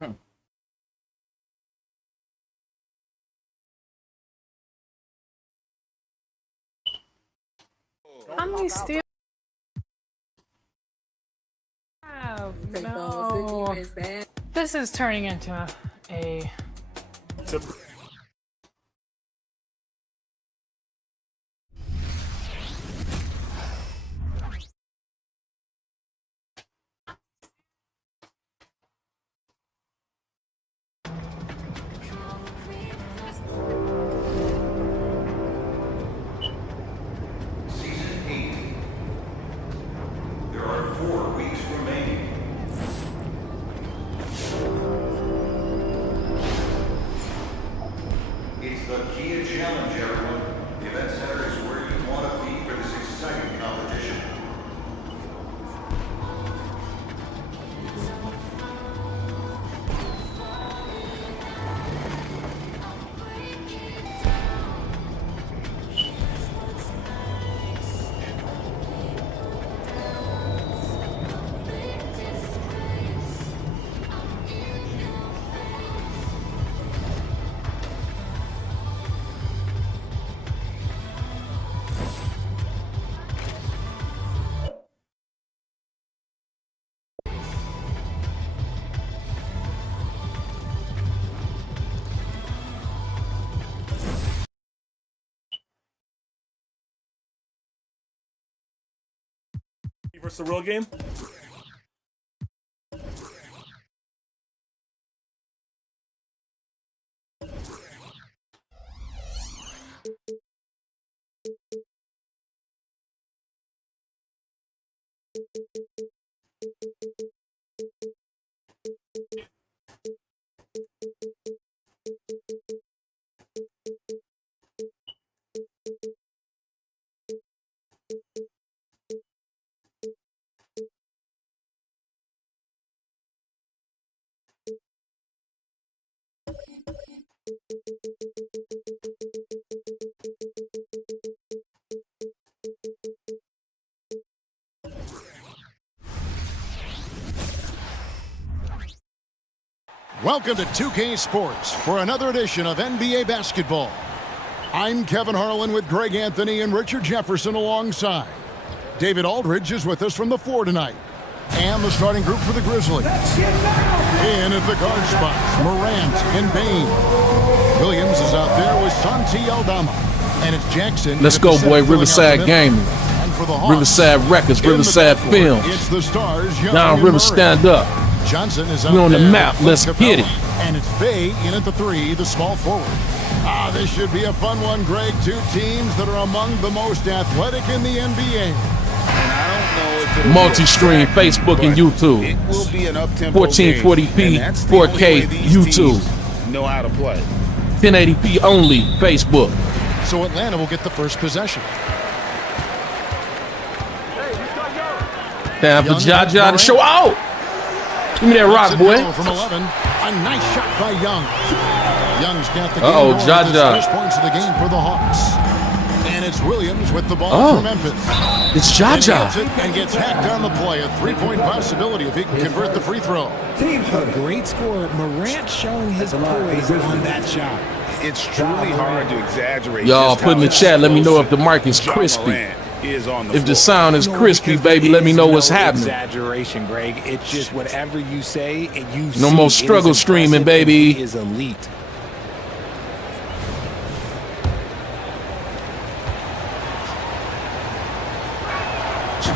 How many steals? No. This is turning into a There are 4 weeks remaining. It's the Kia Challenge, everyone. The event center is where you want to be for this exciting competition. Versus the real game? Welcome to 2K Sports for another edition of NBA basketball. I'm Kevin Harlan with Greg Anthony and Richard Jefferson alongside. David Aldridge is with us from the floor tonight. And the starting group for the Grizzlies. In at the guard spots, Morant and Bane. Williams is out there with Santi Aldama. And it's Jackson. Let's go, boy. Riverside Gaming. Riverside Records, Riverside Films. It's the Stars. Down River, stand up. Johnson is we on the there map. Let's get it. And it's Bay in at the 3, the small forward. This should be a fun one, Greg. 2 teams that are among the most athletic in the NBA. Multi-stream, Facebook and YouTube. It will be an up-tempo 1440p, 4K, YouTube. Know how to play. 1080p only, Facebook. So Atlanta will get the first possession. Time for Jaja to show out. Give me that rock, boy. From 11, a nice shot by Young. Young's got the game Uh-oh, Jaja. First points of the game for the Hawks. And it's Williams with the ball for Memphis. It's Jaja. And gets hacked on the play. A 3-point possibility if he can convert the free throw. A great score. Morant showing his poise on that shot. It's truly hard to exaggerate. Y'all put in the chat, let me know if the mic is crispy. If the sound is crispy, baby, let me know what's happening. Exaggeration, Greg. It's just whatever you say and you No more struggle streaming, baby. Is elite.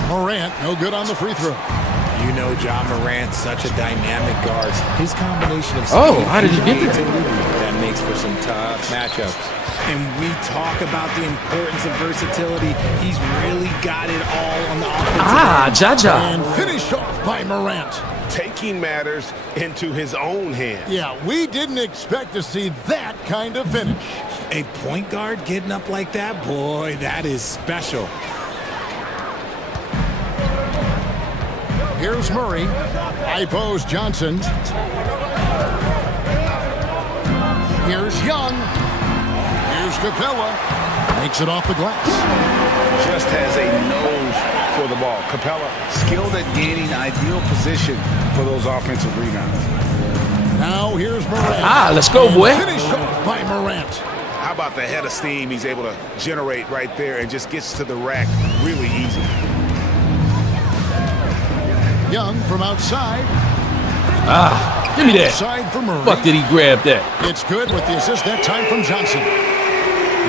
Morant, no good on the free throw. You know John Morant, such a dynamic guard. His combination of how did he get there? That makes for some tough matchups. And we talk about the importance of versatility. He's really got it all on the offensive Jaja. And finished off by Morant. Taking matters into his own hands. Yeah, we didn't expect to see that kind of finish. A point guard getting up like that, boy, that is special. Here's Murray. High post Johnson. Here's Young. Here's Capella. Makes it off the glass. Just has a nose for the ball. Capella skilled at gaining ideal position for those offensive rebounds. Now here's Morant. Let's go, boy. Finished off by Morant. How about the head of steam he's able to generate right there and just gets to the rack really easy. Young from outside. Give me that. Side for Murray. Fuck did he grab that? It's good with the assist that time from Johnson.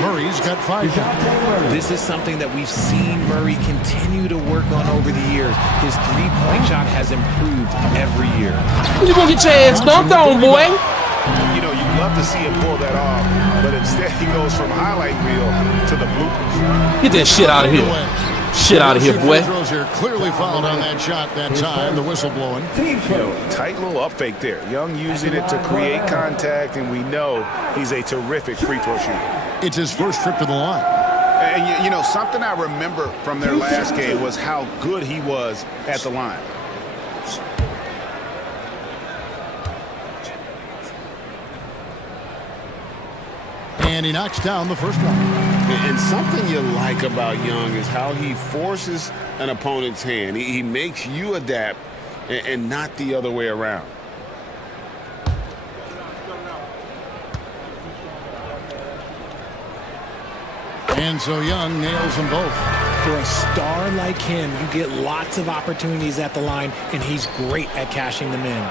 Murray's got 5 shots. This is something that we've seen Murray continue to work on over the years. His three-point shot has improved every year. You gonna get your ass dunked on, boy? You know, you'd love to see him pull that off, but instead he goes from highlight reel to the bloopers. Get that shit out of here. Shit out of here, boy. Throws here clearly fouled on that shot that time. The whistle blowing. Tight little up fake there. Young using it to create contact, and we know he's a terrific free throw shooter. It's his first trip to the line. And you know, something I remember from their last game was how good he was at the line. And he knocks down the first one. And something you like about Young is how he forces an opponent's hand. He makes you adapt and not the other way around. And so Young nails them both. For a star like him, you get lots of opportunities at the line, and he's great at cashing them in.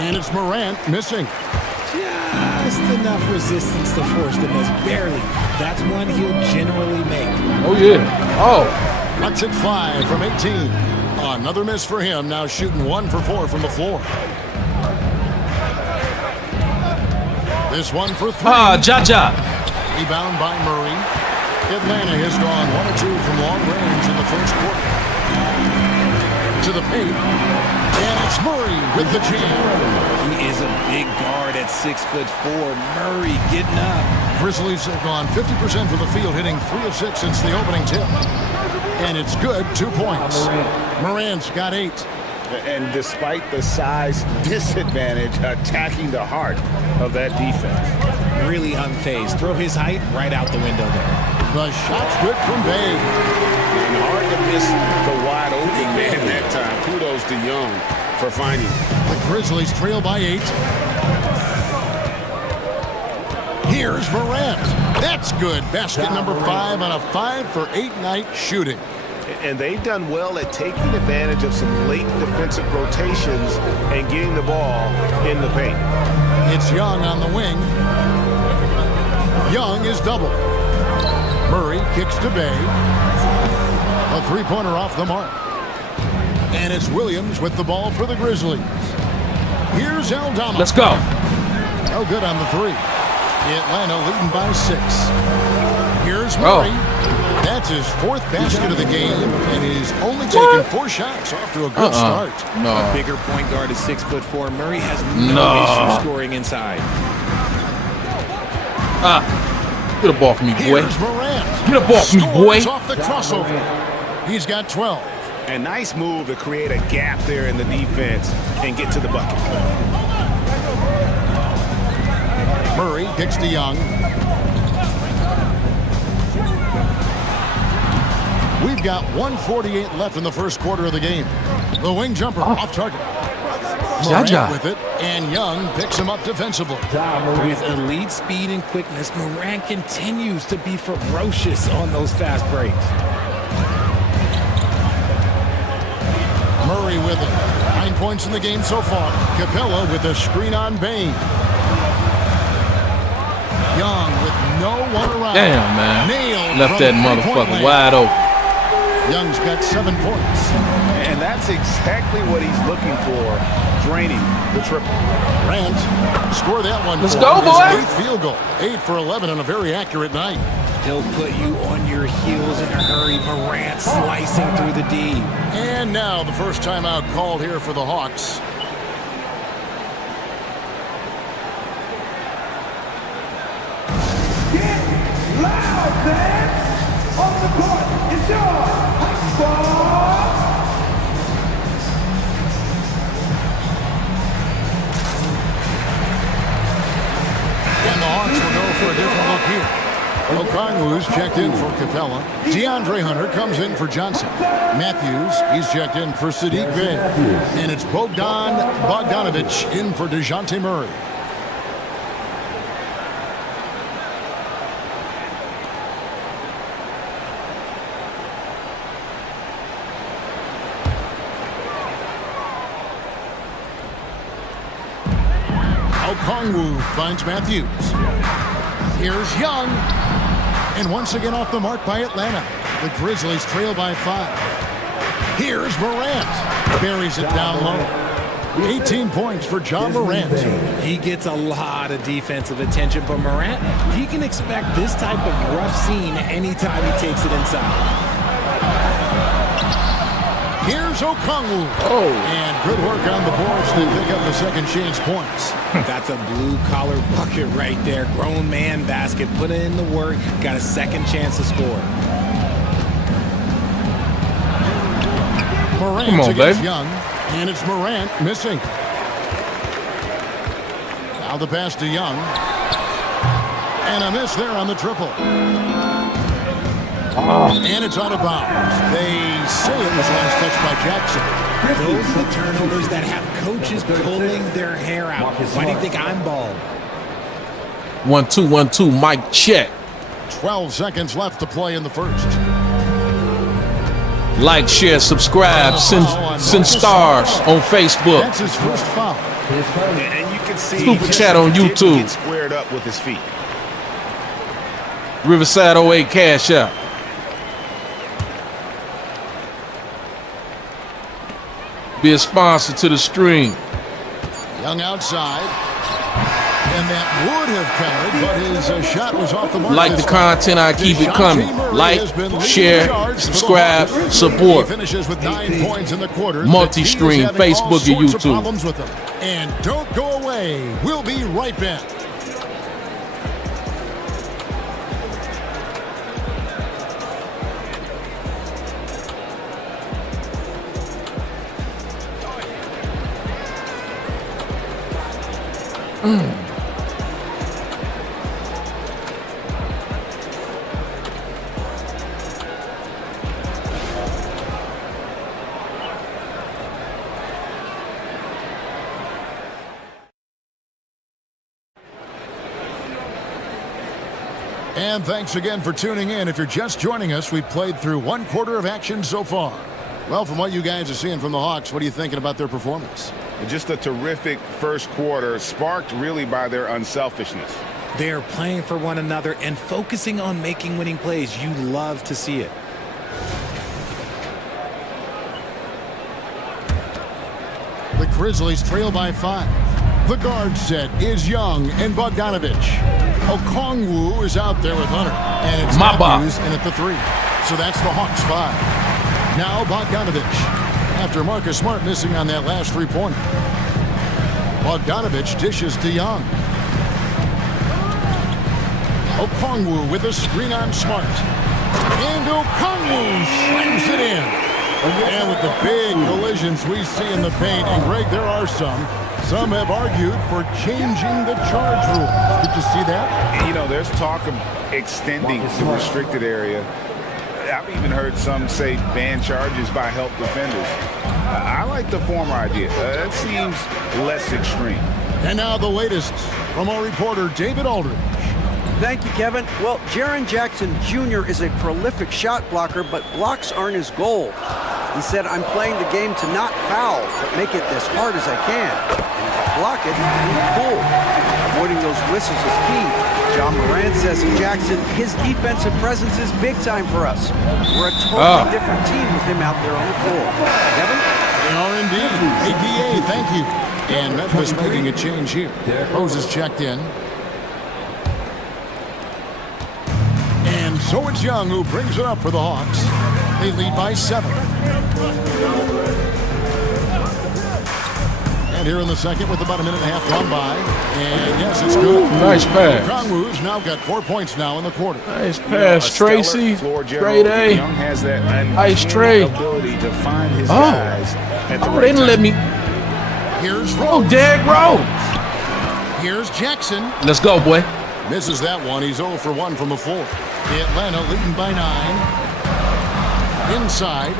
And it's Morant missing. Just enough resistance to force the miss, barely. That's one he'll generally make. Oh, yeah. Oh. Lets it fly from 18. Another miss for him, now shooting 1 for 4 from the floor. This one for 3. Jaja. Rebound by Murray. Atlanta has gone 1 or 2 from long range in the first quarter. To the paint. And it's Murray with the jam. He is a big guard at 6'4". Murray getting up. Grizzlies have gone 50% from the field, hitting 3 of 6 since the opening tip. And it's good, 2 points. Morant's got 8. And despite the size disadvantage, attacking the heart of that defense. Really unfazed. Throw his height right out the window there. The shot's good from Bay. And hard to miss the wide open man that time. Kudos to Young for finding it. The Grizzlies trail by 8. Here's Morant. That's good. Basket number 5 on a 5 for 8 night shooting. And they've done well at taking advantage of some late defensive rotations and getting the ball in the paint. It's Young on the wing. Young is double. Murray kicks to Bay. A three-pointer off the mark. And it's Williams with the ball for the Grizzlies. Here's Aldama. Let's go. No good on the 3. Atlanta leading by 6. Here's Murray. That's his 4th basket of the game, and he's only taken 4 shots off to a good start. A bigger point guard is 6'4". Murray has no issue scoring inside. Get a ball from me, boy. Here's Morant. Get a ball from me, boy. Scores off the crossover. He's got 12. A nice move to create a gap there in the defense and get to the bucket. Murray kicks to Young. We've got 1:48 left in the first quarter of the game. The wing jumper off target. Morant with it, and Young picks him up defensively. With elite speed and quickness, Morant continues to be ferocious on those fast breaks. Murray with it. 9 points in the game so far. Capella with a screen on Bain. Young with no one around. Damn, man. Nailed left that motherfucker wide open. Young's got 7 points. And that's exactly what he's looking for, draining the triple. Grant, score that one. Let's for go, him. boy. His 8th field goal. 8 for 11 on a very accurate night. He'll put you on your heels in a hurry. Morant slicing through the D. And now the first timeout called here for the Hawks. Get loud, fans! On the court is your Hawks Squad! And the Hawks will go for a different look here. Okongwu's checked in for Capella. DeAndre Hunter comes in for Johnson. Matthews, he's checked in for Sadiq Bey. And it's Bogdan Bogdanovic in for DeJounte Murray. Okongwu finds Matthews. Here's Young. And once again off the mark by Atlanta. The Grizzlies trail by 5. Here's Morant. Buries it down low. 18 points for John Morant. He gets a lot of defensive attention, but Morant, he can expect this type of rough scene anytime he takes it inside. Here's Okongwu. Oh. And good work on the boards to pick up the second chance points. That's a blue-collar bucket right there. Grown man basket. Put in the work. Got a second chance to score. Morant Come on, against baby. Young. And it's Morant missing. Now the pass to Young. And a miss there on the triple. And it's out of bounds. They say it was last touched by Jackson. Those are the turnovers that have coaches pulling their hair out. Why do you think I'm bald? 1-2, 1-2, mic check. 12 seconds left to play in the first. Like, share, subscribe, send stars on Facebook. That's his first foul. And you can see Super chat on YouTube. Get squared up with his feet. Riverside 08 cash out. Be a sponsor to the stream. Young outside. And that would have counted, but his shot was off the mark. Like the content, I keep it coming. Like, share, subscribe, support. He finishes with 9 points in the quarter. Multi-stream, Facebook and YouTube. Problems with them. And don't go away. We'll be right back. And thanks again for tuning in. If you're just joining us, we've played through 1 quarter of action so far. Well, from what you guys are seeing from the Hawks, what are you thinking about their performance? Just a terrific first quarter, sparked really by their unselfishness. They're playing for one another and focusing on making winning plays. You love to see it. The Grizzlies trail by 5. The guard set is Young and Bogdanovic. Okongwu is out there with Hunter. And it's Matthews in at the 3. So that's the Hawks 5. Now Bogdanovic. After Marcus Smart missing on that last 3-pointer. Bogdanovic dishes to Young. Okongwu with a screen on Smart. And Okongwu slams it in. And with the big collisions we see in the paint, and Greg, there are some. Some have argued for changing the charge rule. Did you see that? You know, there's talk of extending the restricted area. I've even heard some say ban charges by help defenders. I like the former idea. That seems less extreme. And now the latest from our reporter, David Aldridge. Thank you, Kevin. Well, Jaren Jackson Jr. is a prolific shot blocker, but blocks aren't his goal. He said, I'm playing the game to not foul, but make it as hard as I can. And if I block it, I'm cool. Avoiding those whistles is key. John Morant says of Jackson, his defensive presence is big time for us. We're a totally different team with him out there on the floor. Kevin? They are indeed. Hey, DA, thank you. And Memphis making a change here. Rose is checked in. And so it's Young who brings it up for the Hawks. They lead by 7. And here in the second with about a minute and a half gone by. And yes, it's good. Nice pass. Okongwu's now got 4 points now in the quarter. Nice pass, Tracy. Great A. Young has that Nice trade. ability to find his guys at the Oh, right they didn't time. let me. Here's Oh, Rose. Derrick Rose. Here's Jackson. Let's go, boy. Misses that one. He's 0 for 1 from the floor. Atlanta leading by 9. Inside.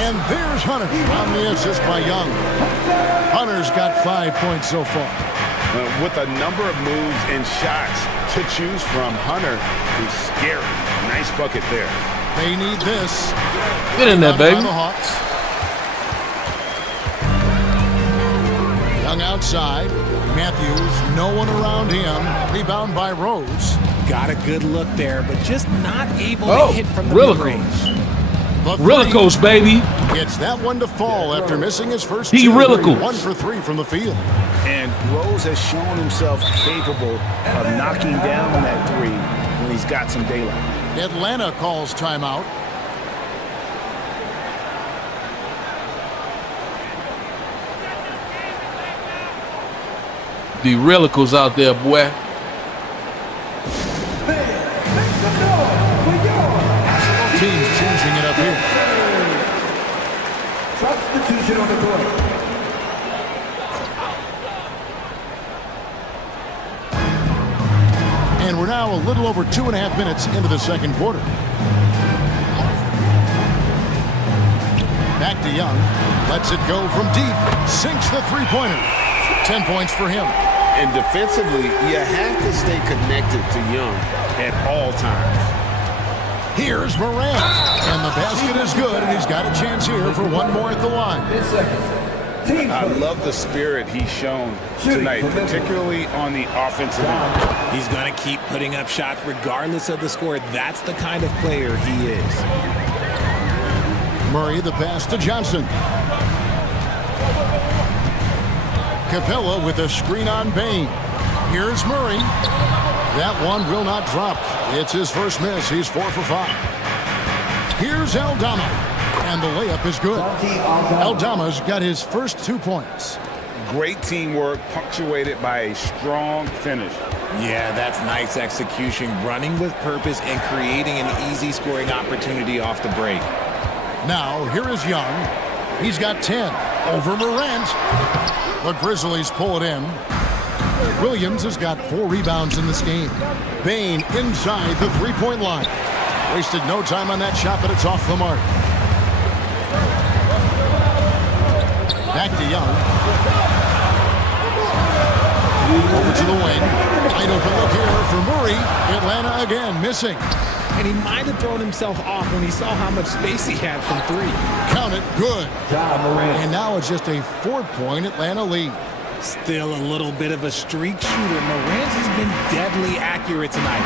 And there's Hunter on the assist by Young. Hunter's got 5 points so far. With a number of moves and shots to choose from, Hunter is scary. Nice bucket there. They need this. Get in there, baby. The Hawks. Young outside. Matthews, no one around him. Rebound by Rose. Got a good look there, but just not able to hit from the mid-range. Rillicos, baby. Gets that one to fall after missing his first He two. Rillicos. 1 for 3 from the field. And Rose has shown himself capable of knocking down that three when he's got some daylight. Atlanta calls timeout. The Rillicos out there, boy. Teams changing it up here. Substitution on the court. And we're now a little over 2.5 minutes into the second quarter. Back to Young. Lets it go from deep. Sinks the three-pointer. 10 points for him. And defensively, you have to stay connected to Young at all times. Here's Morant. And the basket is good, and he's got a chance here for one more at the line. I love the spirit he's shown tonight, particularly on the offensive end. He's going to keep putting up shots regardless of the score. That's the kind of player he is. Murray, the pass to Johnson. Capella with a screen on Bain. Here's Murray. That one will not drop. It's his first miss. He's 4 for 5. Here's Aldama. And the layup is good. Aldama's got his first 2 points. Great teamwork punctuated by a strong finish. Yeah, that's nice execution. Running with purpose and creating an easy scoring opportunity off the break. Now, here is Young. He's got 10 over Morant. The Grizzlies pull it in. Williams has got 4 rebounds in this game. Bain inside the three-point line. Wasted no time on that shot, but it's off the mark. Back to Young. Over to the wing. Wide open look here for Murray. Atlanta again missing. And he might have thrown himself off when he saw how much space he had from 3. Count it, good. And now it's just a 4-point Atlanta lead. Still a little bit of a streak shooter. Morant has been deadly accurate tonight.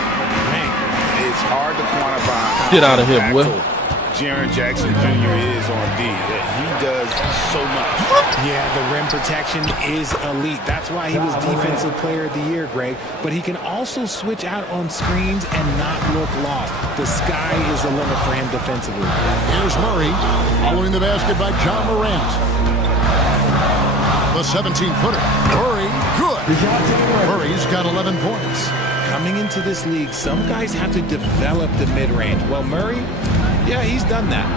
Man, It's hard to quantify how Get out of here, boy. impactful Jaren Jackson Jr. is on D. He does so much. yeah, the rim protection is elite. That's why he was Defensive Player of the Year, Greg. But he can also switch out on screens and not look lost. The sky is the limit for him defensively. Here's Murray, following the basket by John Morant. The 17-footer. Murray, good. Murray's got 11 points. Coming into this league, some guys have to develop the mid-range. Well, Murray, yeah, he's done that.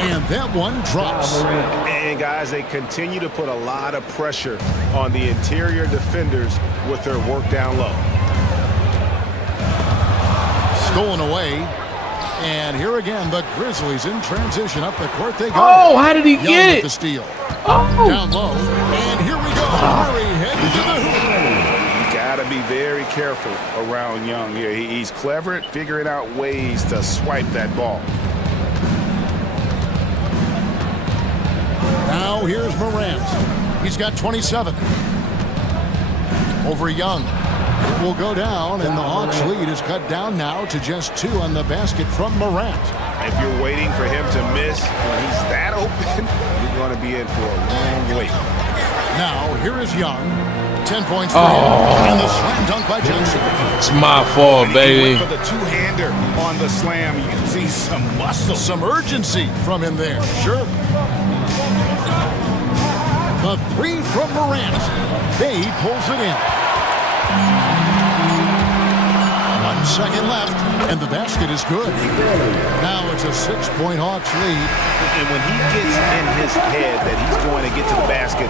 And that one drops. And guys, they continue to put a lot of pressure on the interior defenders with their work down low. Stolen away. And here again, the Grizzlies in transition. Up the court they go. Oh, how did he Young get with it? the steal. Oh. Down low. And here we go. Murray heading to the hoop. You gotta be very careful around Young here. He's clever at figuring out ways to swipe that ball. Now here's Morant. He's got 27. Over Young. It will go down, and the Hawks lead is cut down now to just 2 on the basket from Morant. If you're waiting for him to miss when he's that open, you're going to be in for a long wait. Now here is Young. 10 points for him. And the slam dunk by Johnson. It's my fault, He baby. went for the two-hander on the slam, using some muscle. Some urgency from him there. Sure. The 3 from Morant. Bay pulls it in. 1 second left, and the basket is good. Now it's a 6-point Hawks lead. And when he gets in his head that he's going to get to the basket,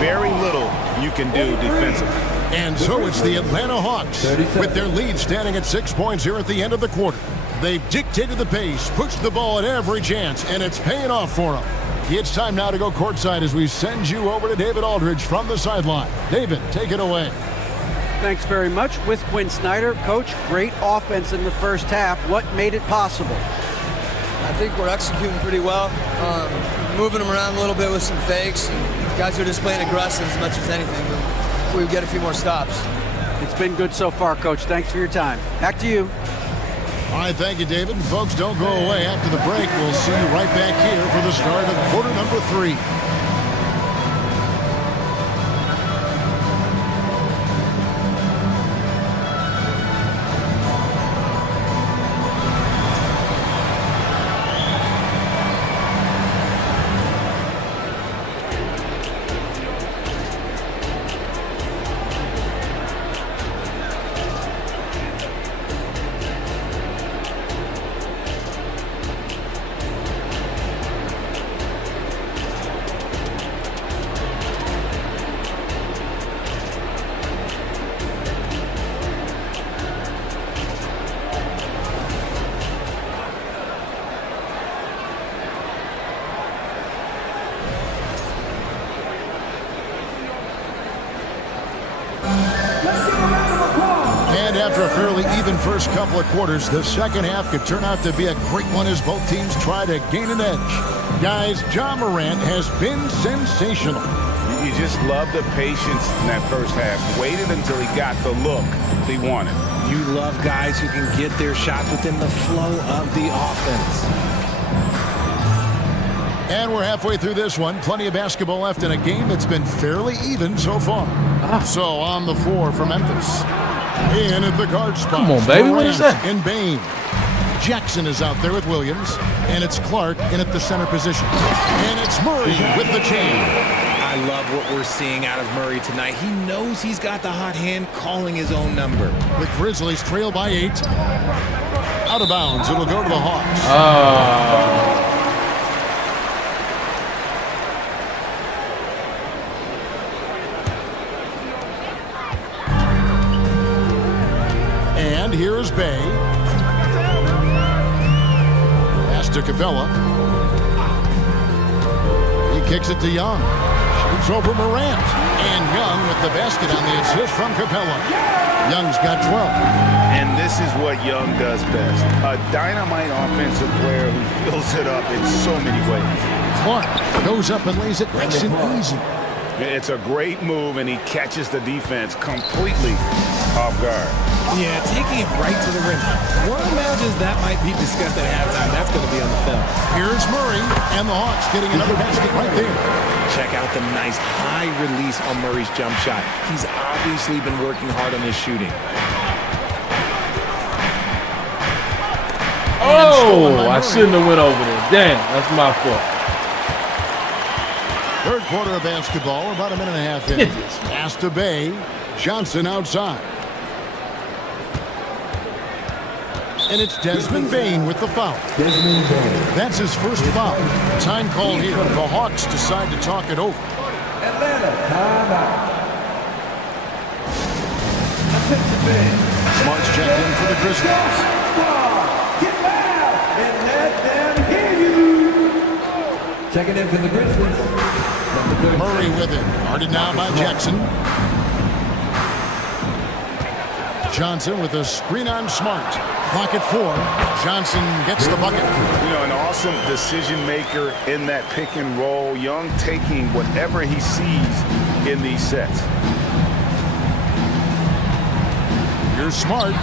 very little you can do defensively. And so it's the Atlanta Hawks with their lead standing at 6 points here at the end of the quarter. They've dictated the pace, pushed the ball at every chance, and it's paying off for them. It's time now to go courtside as we send you over to David Aldridge from the sideline. David, take it away. Thanks very much. With Quinn Snyder. Coach, great offense in the first half. What made it possible? I think we're executing pretty well. Moving them around a little bit with some fakes. And guys are just playing aggressive as much as anything. But if we get a few more stops. It's been good so far, Coach. Thanks for your time. Back to you. All right, thank you, David. And folks, don't go away. After the break, we'll see you right back here for the start of quarter number 3. And after a fairly even first couple of quarters, the second half could turn out to be a great one as both teams try to gain an edge. Guys, Ja Morant has been sensational. You just love the patience in that first half. Waited until he got the look he wanted. You love guys who can get their shots within the flow of the offense. And we're halfway through this one. Plenty of basketball left in a game that's been fairly even so far. So on the floor for Memphis. In at the guard spot. Come on, baby. What is that? And Bane. Jackson is out there with Williams. And it's Clark in at the center position. And it's Murray with the chain. I love what we're seeing out of Murray tonight. He knows he's got the hot hand calling his own number. The Grizzlies trail by 8. Out of bounds. It'll go to the Hawks. And here's Bay. Pass to Capella. He kicks it to Young. Shoots over Morant. And Young with the basket on the assist from Capella. Young's got 12. And this is what Young does best. A dynamite offensive player who fills it up in so many ways. Clark goes up and lays it nice and easy. It's a great move, and he catches the defense completely off guard. Yeah, taking it right to the rim. One imagines that might be discussed at halftime. That's going to be on the film. Here's Murray, and the Hawks getting another basket right there. Check out the nice high release on Murray's jump shot. He's obviously been working hard on his shooting. Oh, I shouldn't have went over there. Damn, that's my fault. Third quarter of basketball, about a minute and a half in. Pass to Bay. Johnson outside. And it's Desmond Bane with the foul. That's his first foul. Time call here. The Hawks decide to talk it over. Atlanta, timeout. Smart's checked in for the Grizzlies. Get loud and let them hear you. Checking in for the Grizzlies. Murray with it. Guarded now by Jackson. Johnson with a screen on Smart. Clock at 4. Johnson gets the bucket. You know, an awesome decision maker in that pick and roll. Young taking whatever he sees in these sets. Here's Smart.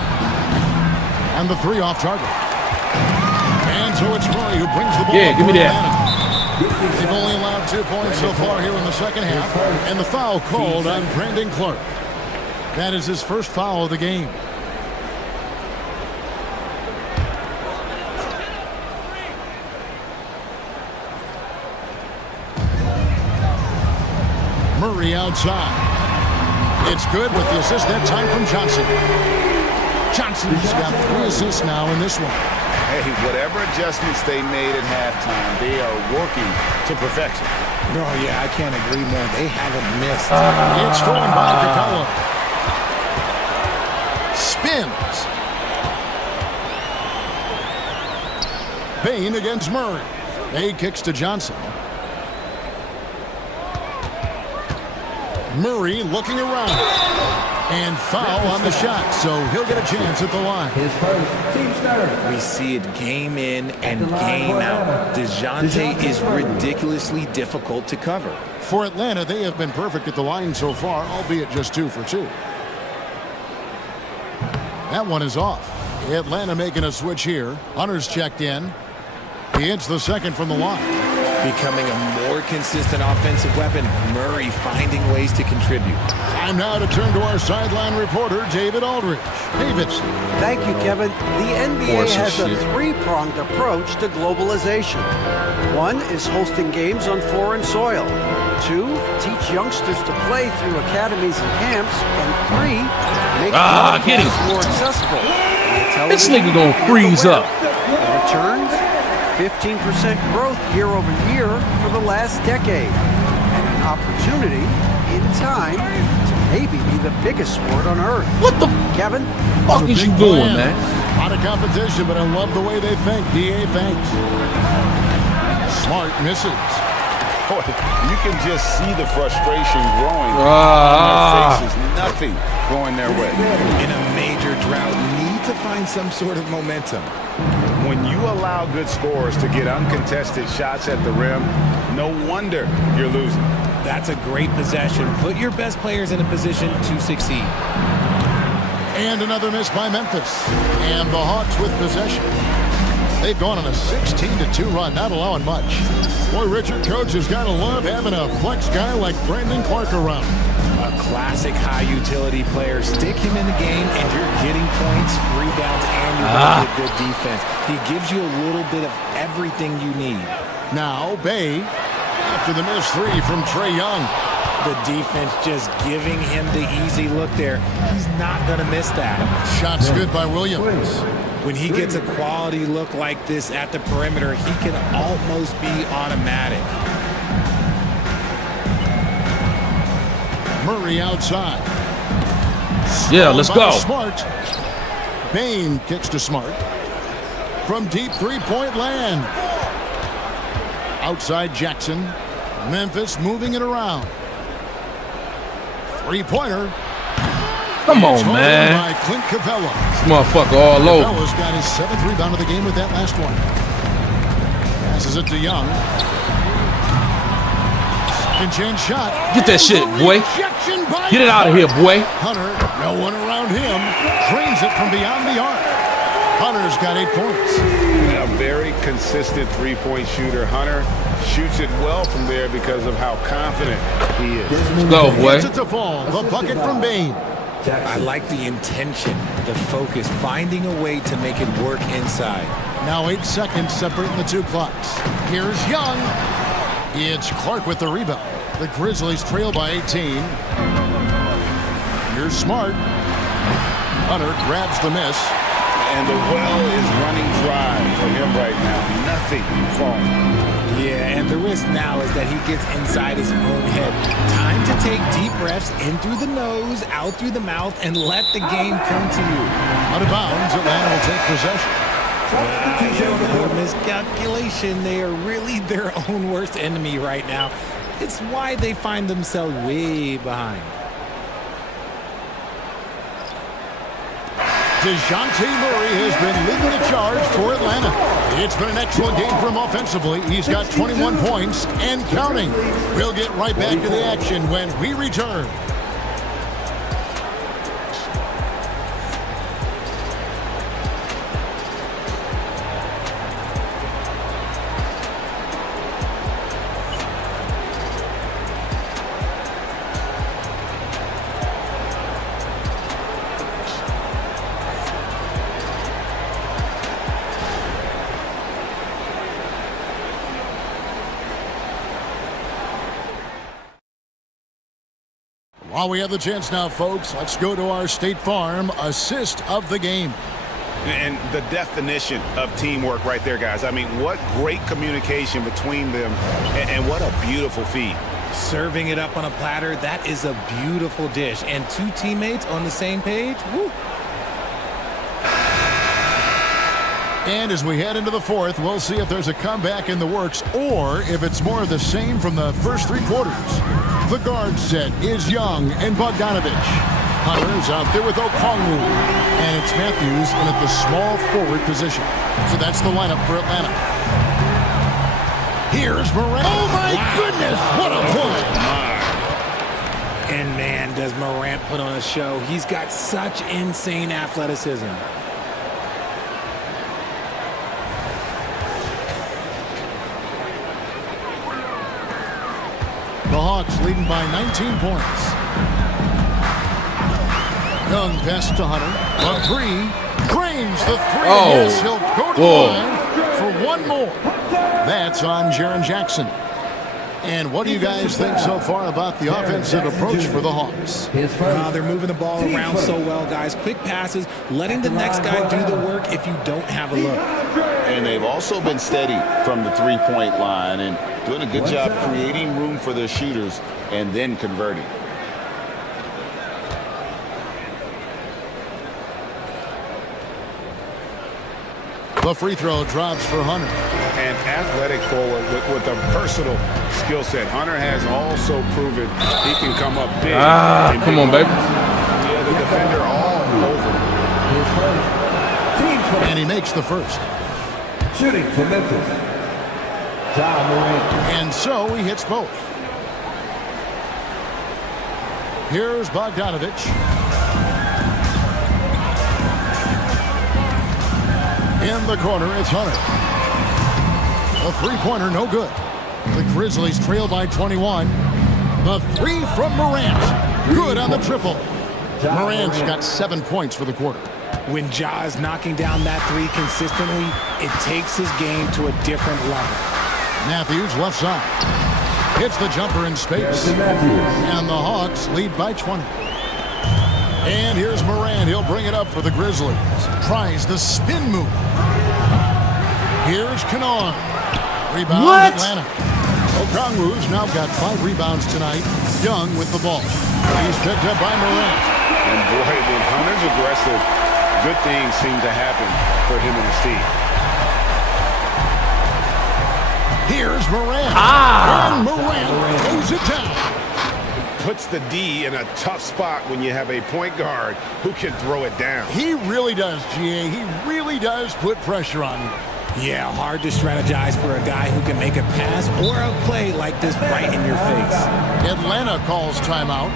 And the 3 off target. And so it's Murray who brings the ball. Yeah, give me that. They've only allowed 2 points so far here in the second half. And the foul called on Brandon Clark. That is his first foul of the game. Murray outside. It's good with the assist that time from Johnson. Johnson's got 3 assists now in this one. Hey, whatever adjustments they made at halftime, they are working to perfection. Oh, yeah, I can't agree more. They haven't missed. It's stolen by Capella. Mims. Bain against Murray. Bay kicks to Johnson. Murray looking around. And foul on the shot, so he'll get a chance at the line. His first team starter. We see it game in and game out. DeJounte is ridiculously difficult to cover. For Atlanta, they have been perfect at the line so far, albeit just 2 for 2. That one is off. Atlanta making a switch here. Hunter's checked in. He hits the second from the line. Becoming a more consistent offensive weapon, Murray finding ways to contribute. Time now to turn to our sideline reporter, David Aldridge. David. Thank you, Kevin. The NBA has a three-pronged approach to globalization. 1 is hosting games on foreign soil. 2, teach youngsters to play through academies and camps. And 3, make broadcasts more accessible. This nigga gonna freeze up. Returns, 15% growth year over year for the last decade. And an opportunity in time to maybe be the biggest sport on earth. What the Kevin? fuck is you doing, man? A lot of competition, but I love the way they think. DA thanks. Smart misses. Boy, you can just see the frustration growing on their faces. Nothing going their way. In a major drought, need to find some sort of momentum. When you allow good scorers to get uncontested shots at the rim, no wonder you're losing. That's a great possession. Put your best players in a position to succeed. And another miss by Memphis. And the Hawks with possession. They've gone on a 16-2 run, not allowing much. Boy, Richard, coach has got to love having a flex guy like Brandon Clark around. A classic high-utility player. Stick him in the game, and you're getting points, rebounds, and you're going to get good defense. He gives you a little bit of everything you need. Now, Bay, after the missed 3 from Trae Young. The defense just giving him the easy look there. He's not going to miss that. Shots good by Williams. When he gets a quality look like this at the perimeter, he can almost be automatic. Murray outside. Yeah, let's go. Smart. Bain kicks to Smart. From deep three-point land. Outside Jackson. Memphis moving it around. Three-pointer. Come on, man. By Clint Capella. This motherfucker all over. Capella's got his 7th rebound of the game with that last one. Passes it to Young. Second chance shot. Get that shit, boy. Get it out of here, boy. Hunter, no one around him. Drains it from beyond the arc. Hunter's got 8 points. A very consistent three-point shooter. Hunter shoots it well from there because of how confident he is. Let's go, boy. Gets it to fall. The bucket from Bain. I like the intention, the focus, finding a way to make it work inside. Now 8 seconds separating the 2 clocks. Here's Young. It's Clark with the rebound. The Grizzlies trail by 18. Here's Smart. Hunter grabs the miss. And the well is running dry for him right now. Nothing falling. Yeah, and the risk now is that he gets inside his own head. Time to take deep breaths in through the nose, out through the mouth, and let the game come to you. Out of bounds, Atlanta will take possession. Another miscalculation. They are really their own worst enemy right now. It's why they find themselves way behind. DeJounte Murray has been leading the charge for Atlanta. It's been an excellent game for him offensively. He's got 21 points and counting. We'll get right back to the action when we return. While we have the chance now, folks, let's go to our State Farm assist of the game. And the definition of teamwork right there, guys. I mean, what great communication between them, and what a beautiful feed. Serving it up on a platter, that is a beautiful dish. And 2 teammates on the same page, woo. And as we head into the fourth, we'll see if there's a comeback in the works or if it's more of the same from the first 3 quarters. The guard set is Young and Bogdanovich. Hunter's out there with Okongwu. And it's Matthews in at the small forward position. So that's the lineup for Atlanta. Here's Morant. Oh, my goodness. What a play. And man, does Morant put on a show. He's got such insane athleticism. The Hawks leading by 19 points. Young pass to Hunter. On 3. Drains the 3. Oh. Yes, he'll go to the line for one more. That's on Jaren Jackson. And what do you guys think so far about the offensive approach for the Hawks? They're moving the ball around so well, guys. Quick passes, letting the next guy do the work if you don't have a look. And they've also been steady from the 3-point line and doing a good job creating room for their shooters and then converting. The free throw drops for Hunter. An athletic forward with a versatile skill set. Hunter has also proven he can come up big. Come on, baby. Yeah, the defender all over. And he makes the first. Shooting for Memphis, Ja Morant. And so he hits both. Here's Bogdanovich. In the corner, it's Hunter. A three-pointer, no good. The Grizzlies trail by 21. The 3 from Morant. Good on the triple. Morant's got 7 points for the quarter. When Ja is knocking down that 3 consistently, it takes his game to a different level. Matthews left side. Hits the jumper in space. And the Hawks lead by 20. And here's Morant. He'll bring it up for the Grizzlies. Tries the spin move. Here's Kennard. Rebound Atlanta. Okongwu's now got 5 rebounds tonight. Young with the ball. He's picked up by Morant. And boy, when Hunter's aggressive, good things seem to happen for him and his team. Here's Morant. And Morant throws it down. Puts the D in a tough spot when you have a point guard who can throw it down. He really does, GA. He really does put pressure on you. Yeah, hard to strategize for a guy who can make a pass or a play like this right in your face. Atlanta calls timeout.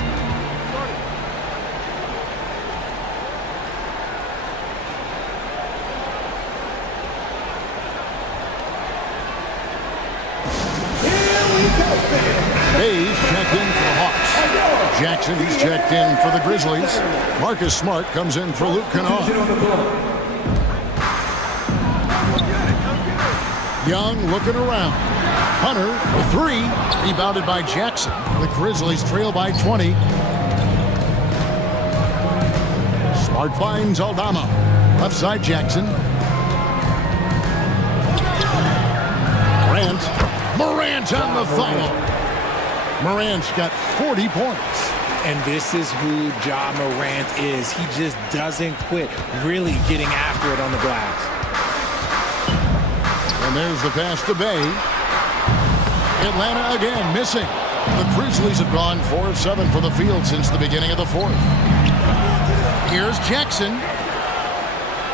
Hayes checked in for the Hawks. Jackson, he's checked in for the Grizzlies. Marcus Smart comes in for Luke Kennard. Young looking around. Hunter for 3. Rebounded by Jackson. The Grizzlies trail by 20. Smart finds Aldama. Left side Jackson. Morant on the foul. Morant's got 40 points. And this is who Ja Morant is. He just doesn't quit, really getting after it on the glass. And there's the pass to Bay. Atlanta again missing. The Grizzlies have gone 4 of 7 for the field since the beginning of the fourth. Here's Jackson.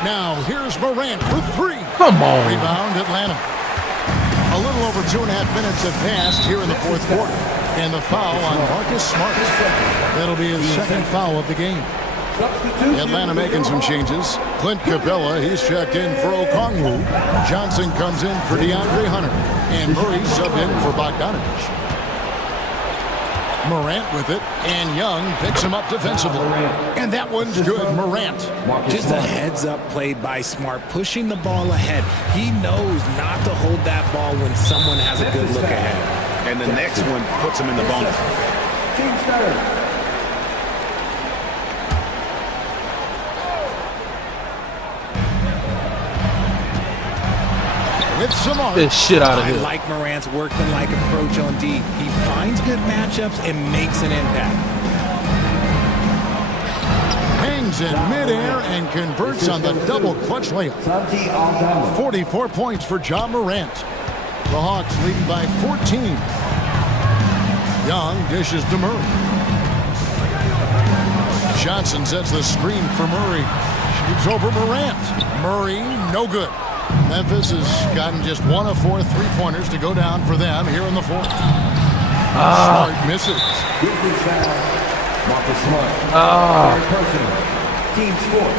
Now here's Morant for 3. Come on. Rebound Atlanta. A little over 2.5 minutes have passed here in the fourth quarter. And the foul on Marcus Smart. That'll be his second foul of the game. Atlanta making some changes. Clint Capella, he's checked in for Okongwu. Johnson comes in for DeAndre Hunter. And Murray subbed in for Bogdanovich. Morant with it, and Young picks him up defensively. And that one's good, Morant. Just a heads-up play by Smart, pushing the ball ahead. He knows not to hold that ball when someone has a good look ahead. And the next one puts him in the bonus. With Samar. This shit out of here. I like Morant's workmanlike approach on D. He finds good matchups and makes an impact. Hangs hangs in midair and converts on the double clutch layup. 44 points for Ja Morant. The Hawks leading by 14. Young dishes to Murray. Johnson sets the screen for Murray. Shoots over Morant. Murray, no good. Memphis has gotten just 1 of 4 3-pointers to go down for them here in the fourth. Smart misses. Marcus Smart. Third personal. Team's fourth.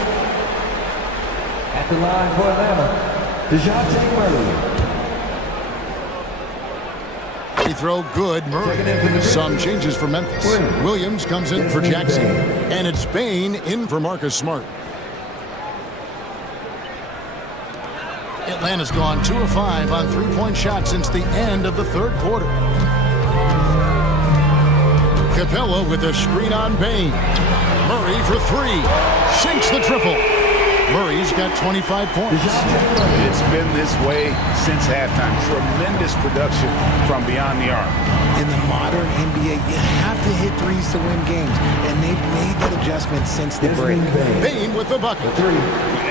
At the line for Atlanta, DeJounte Murray. Free throw good, Murray. Some changes for Memphis. Williams comes in for Jackson. And it's Bane in for Marcus Smart. Atlanta's gone 2 of 5 on 3-point shots since the end of the third quarter. Capella with a screen on Bane. Murray for 3. Sinks the triple. Murray's got 25 points. It's been this way since halftime. Tremendous production from beyond the arc. In the modern NBA, you have to hit threes to win games, and they've made that adjustment since the break. Bane with the bucket.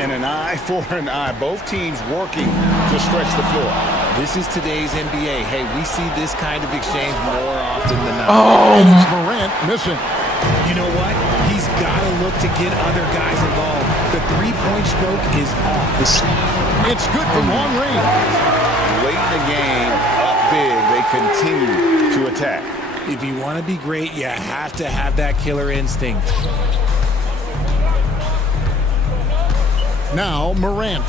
And an eye for an eye. Both teams working to stretch the floor. This is today's NBA. Hey, we see this kind of exchange more often than not. And it's Morant missing. You know what? He's got to look to get other guys involved. The three-point stroke is off. It's good from long range. Late in the game, up big, they continue to attack. If you want to be great, you have to have that killer instinct. Now Morant.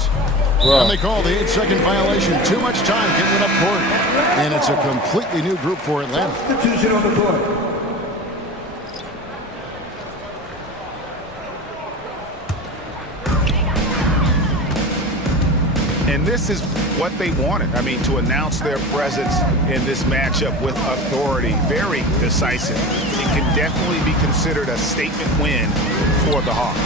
And they call the 8-second violation. Too much time getting it up court. And it's a completely new group for Atlanta. Substitution on the court. And this is what they wanted. I mean, to announce their presence in this matchup with authority. Very decisive. It can definitely be considered a statement win for the Hawks.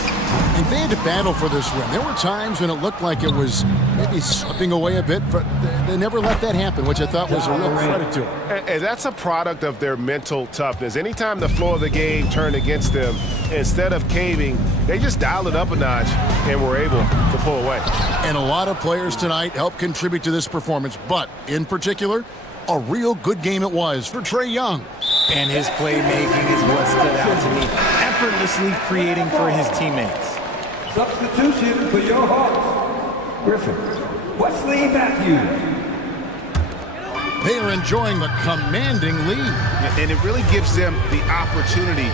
And they had to battle for this win. There were times when it looked like it was maybe slipping away a bit, but they never let that happen, which I thought was a real credit to them. And that's a product of their mental toughness. Anytime the flow of the game turned against them, instead of caving, they just dialed it up a notch and were able to pull away. And a lot of players tonight helped contribute to this performance, but in particular, a real good game it was for Trae Young. And his playmaking is what stood out to me. Effortlessly creating for his teammates. Substitution for your Hawks. Griffin. Wesley Matthews. They are enjoying the commanding lead. And it really gives them the opportunity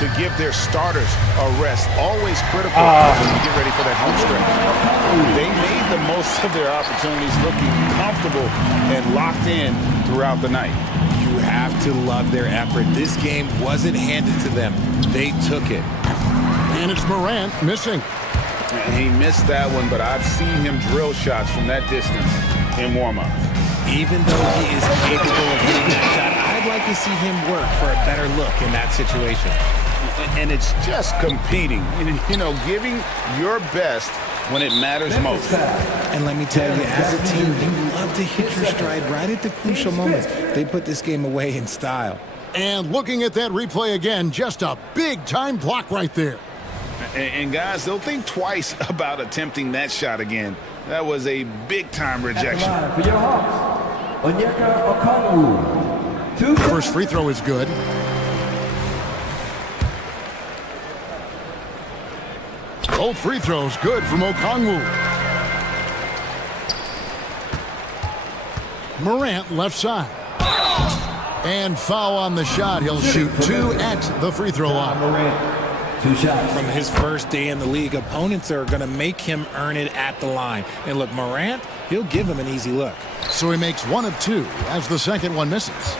to give their starters a rest. Always critical when you get ready for that home stretch. They made the most of their opportunities, looking comfortable and locked in throughout the night. You have to love their effort. This game wasn't handed to them. They took it. And it's Morant missing. And he missed that one, but I've seen him drill shots from that distance in warm-ups. Even though he is capable of hitting that shot, I'd like to see him work for a better look in that situation. And it's just competing, you know, giving your best when it matters most. And let me tell you, as a team, you love to hit your stride right at the crucial moments. They put this game away in style. And looking at that replay again, just a big-time block right there. And guys, they'll think twice about attempting that shot again. That was a big-time rejection. For your Hawks, Onyeka Okongwu. First free throw is good. Both free throws good from Okongwu. Morant left side. And foul on the shot. He'll shoot 2 at the free throw line. Morant, 2 shots. From his first day in the league, opponents are going to make him earn it at the line. And look, Morant, he'll give him an easy look. So he makes 1 of 2 as the second one misses.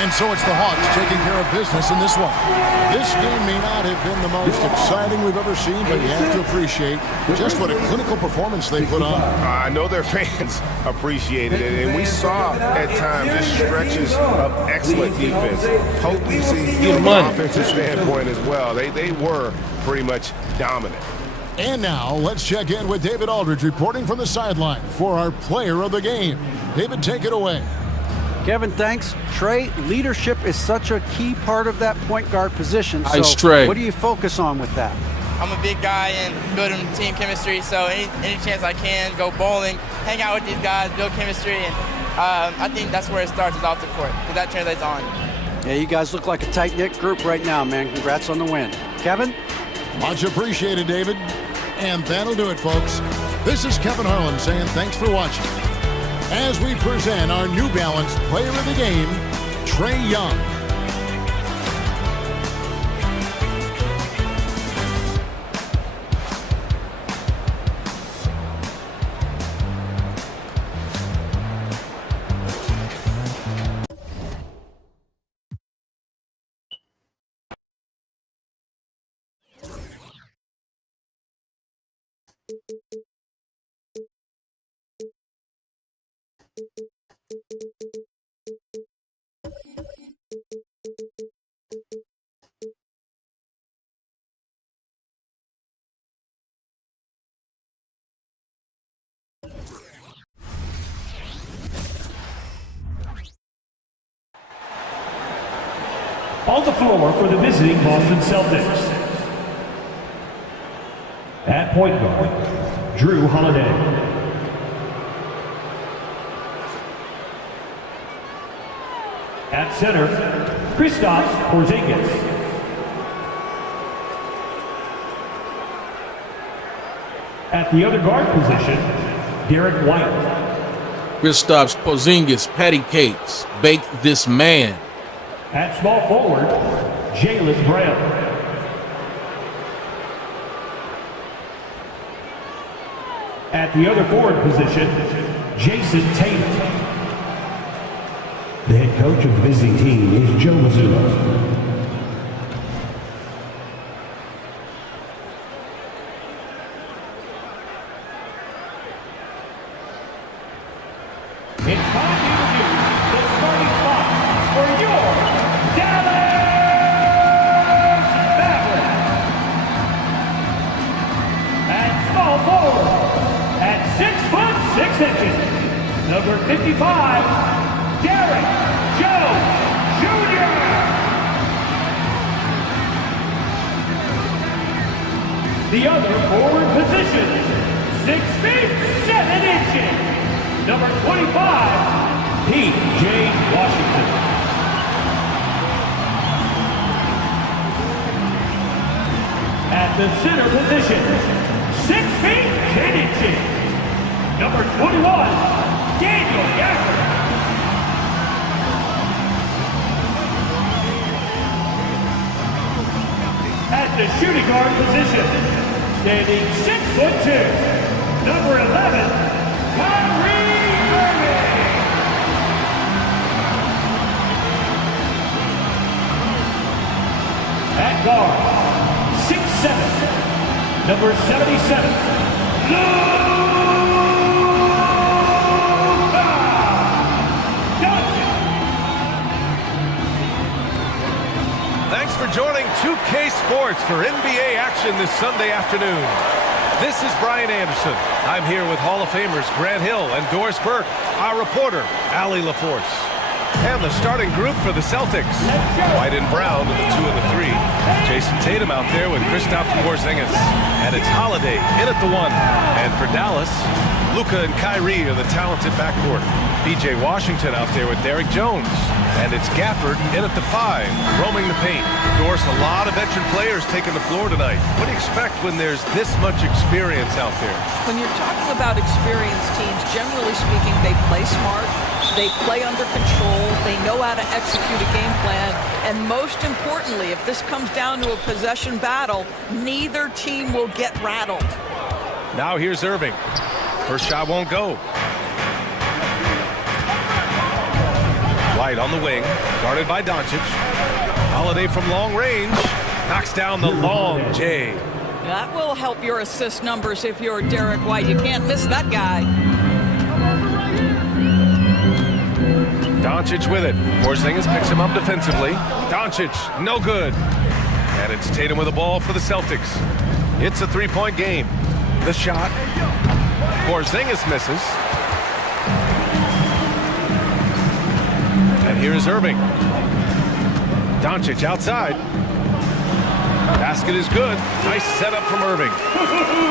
And so it's the Hawks taking care of business in this one. This game may not have been the most exciting we've ever seen, but you have to appreciate just what a clinical performance they put on. I know their fans appreciated it, and we saw at times just stretches of excellent defense, potency from an offensive standpoint as well. They were pretty much dominant. And now let's check in with David Aldridge reporting from the sideline for our player of the game. David, take it away. Kevin, thanks. Trey, leadership is such a key part of that point guard position. Nice, So Trey. what do you focus on with that? I'm a big guy and building team chemistry, so any chance I can, go bowling, hang out with these guys, build chemistry, and I think that's where it starts, is off the court, because that translates on. Yeah, you guys look like a tight-knit group right now, man. Congrats on the win. Kevin? Much appreciated, David. And that'll do it, folks. This is Kevin Harlan saying thanks for watching as we present our New Balance Player of the Game, Trey Young. On the floor for the visiting Boston Celtics. At point guard, Drew Holiday. At center, Kristaps Porzingis. At the other guard position, Derek White. Kristaps Porzingis, patty cakes, bake this man. At small forward, Jaylen Brown. At the other forward position, Jason Tatum. The head coach of the visiting team is Joe Mazzulla. It's time to introduce the starting five for your Dallas Mavericks. At small forward, at 6'6", number 55, Derek Jones Jr. The other forward position, 6 feet 7 inches, number 25, P.J. Washington. At the center position, 6 feet 10 inches, number 21, Daniel Gafford. At the shooting guard position, standing 6'2", number 11, Kyrie Irving. At guard, 6'7", number 77, Luka Doncic. Thanks for joining 2K Sports for NBA action this Sunday afternoon. This is Brian Anderson. I'm here with Hall of Famers Grant Hill and Doris Burke, our reporter, Allie LaForce. And the starting group for the Celtics. White and Brown in the 2 and the 3. Jason Tatum out there with Kristaps Porzingis. And it's Holiday in at the 1. And for Dallas, Luka and Kyrie are the talented backcourt. P.J. Washington out there with Derek Jones. And it's Gafford in at the 5, roaming the paint. Doris, a lot of veteran players taking the floor tonight. What do you expect when there's this much experience out there? When you're talking about experienced teams, generally speaking, they play smart, they play under control, they know how to execute a game plan, and most importantly, if this comes down to a possession battle, neither team will get rattled. Now here's Irving. First shot won't go. White on the wing, guarded by Doncic. Holiday from long range, knocks down the long J. That will help your assist numbers if you're Derek White. You can't miss that guy. Doncic with it. Porzingis picks him up defensively. Doncic, no good. And it's Tatum with the ball for the Celtics. It's a three-point game. The shot. Porzingis misses. And here is Irving. Doncic outside. Basket is good. Nice setup from Irving.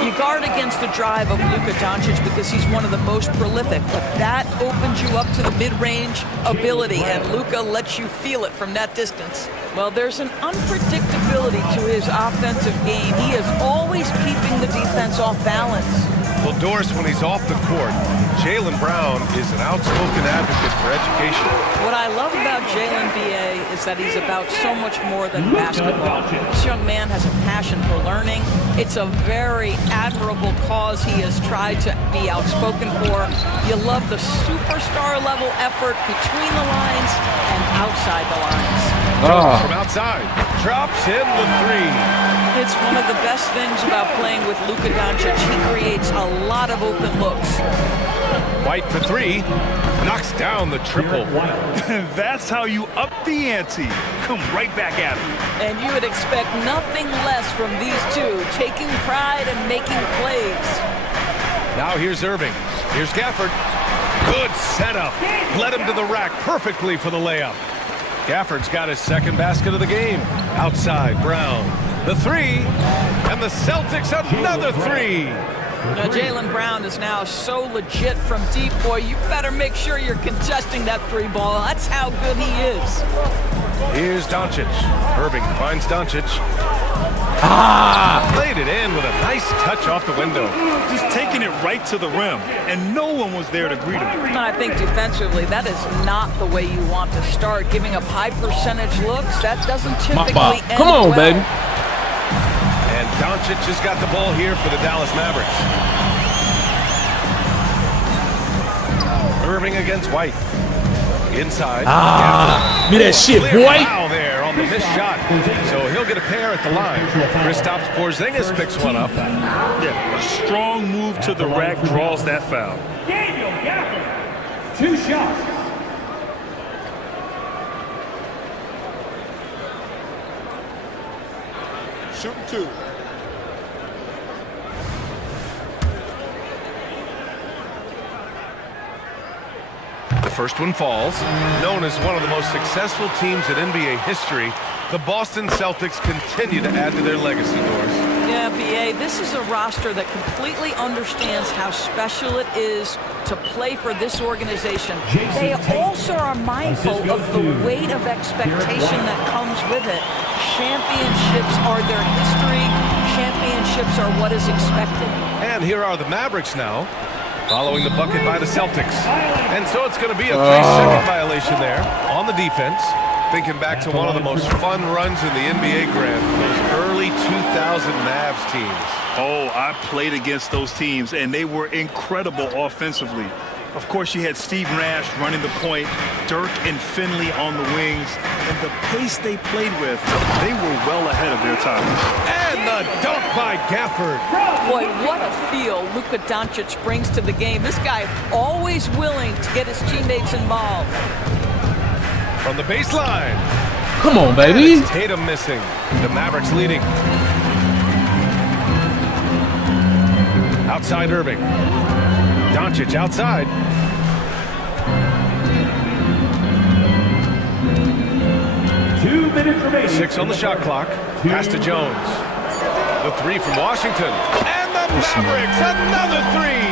You guard against the drive of Luka Doncic because he's one of the most prolific, but that opens you up to the mid-range ability, and Luka lets you feel it from that distance. Well, there's an unpredictability to his offensive game. He is always keeping the defense off balance. Well, Doris, when he's off the court, Jaylen Brown is an outspoken advocate for education. What I love about Jaylen B.A. is that he's about so much more than basketball. This young man has a passion for learning. It's a very admirable cause he has tried to be outspoken for. You love the superstar level effort between the lines and outside the lines. Jones from outside, drops in the three. It's one of the best things about playing with Luka Doncic. He creates a lot of open looks. White for three, knocks down the triple. That's how you up the ante. Come right back at him. And you would expect nothing less from these two, taking pride and making plays. Now here's Irving. Here's Gafford. Good setup. Led him to the rack perfectly for the layup. Gafford's got his second basket of the game. Outside, Brown. The three, and the Celtics another three. Now, Jaylen Brown is now so legit from deep, boy. You better make sure you're contesting that three ball. That's how good he is. Here's Doncic. Irving finds Doncic. Played it in with a nice touch off the window. Just taking it right to the rim, and no one was there to greet him. And I think defensively, that is not the way you want to start. Giving up high percentage looks, that doesn't typically end Come on, well. baby. And Doncic has got the ball here for the Dallas Mavericks. Irving against White. Inside. Be that shit, Clear boy. foul there on the missed shot. So he'll get a pair at the line. Kristaps Porzingis picks one up. Yeah, a strong move to the rack draws that foul. Daniel Gafford, 2 shots. Shooting 2. The first one falls. Known as one of the most successful teams in NBA history, the Boston Celtics continue to add to their legacy, Doris. Yeah, B.A., this is a roster that completely understands how special it is to play for this organization. They also are mindful of the weight of expectation that comes with it. Championships are their history. Championships are what is expected. And here are the Mavericks now, following the bucket by the Celtics. And so it's going to be a 3-second violation there on the defense. Thinking back to one of the most fun runs in the NBA, Grant, those early 2000 Mavs teams. Oh, I played against those teams, and they were incredible offensively. Of course, you had Steve Nash running the point, Dirk and Finley on the wings, and the pace they played with, they were well ahead of their time. And the dunk by Gafford. Boy, what a feel Luka Doncic brings to the game. This guy always willing to get his teammates involved. From the baseline. Come on, baby. Tatum missing. The Mavericks leading. Outside Irving. Doncic outside. Two minutes remaining. 6 on the shot clock. Pass to Jones. The three from Washington. And the Mavericks, another three.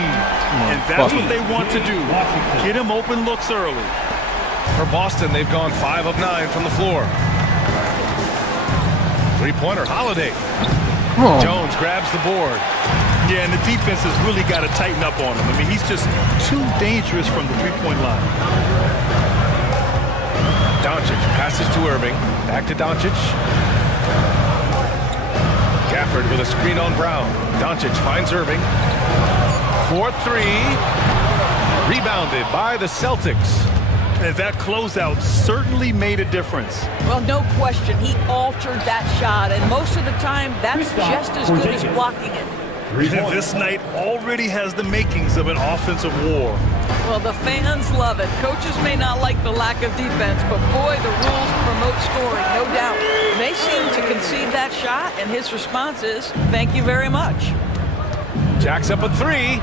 And that's what they want to do. Get him open looks early. For Boston, they've gone 5 of 9 from the floor. Three-pointer, Holiday. Jones grabs the board. Yeah, and the defense has really got to tighten up on him. I mean, he's just too dangerous from the three-point line. Doncic passes to Irving. Back to Doncic. Gafford with a screen on Brown. Doncic finds Irving. 4-3. Rebounded by the Celtics. And that closeout certainly made a difference. Well, no question. He altered that shot, and most of the time, that's just as good as blocking it. This night already has the makings of an offensive war. Well, the fans love it. Coaches may not like the lack of defense, but boy, the rules promote scoring, no doubt. They seem to concede that shot, and his response is, thank you very much. Jacks up a three.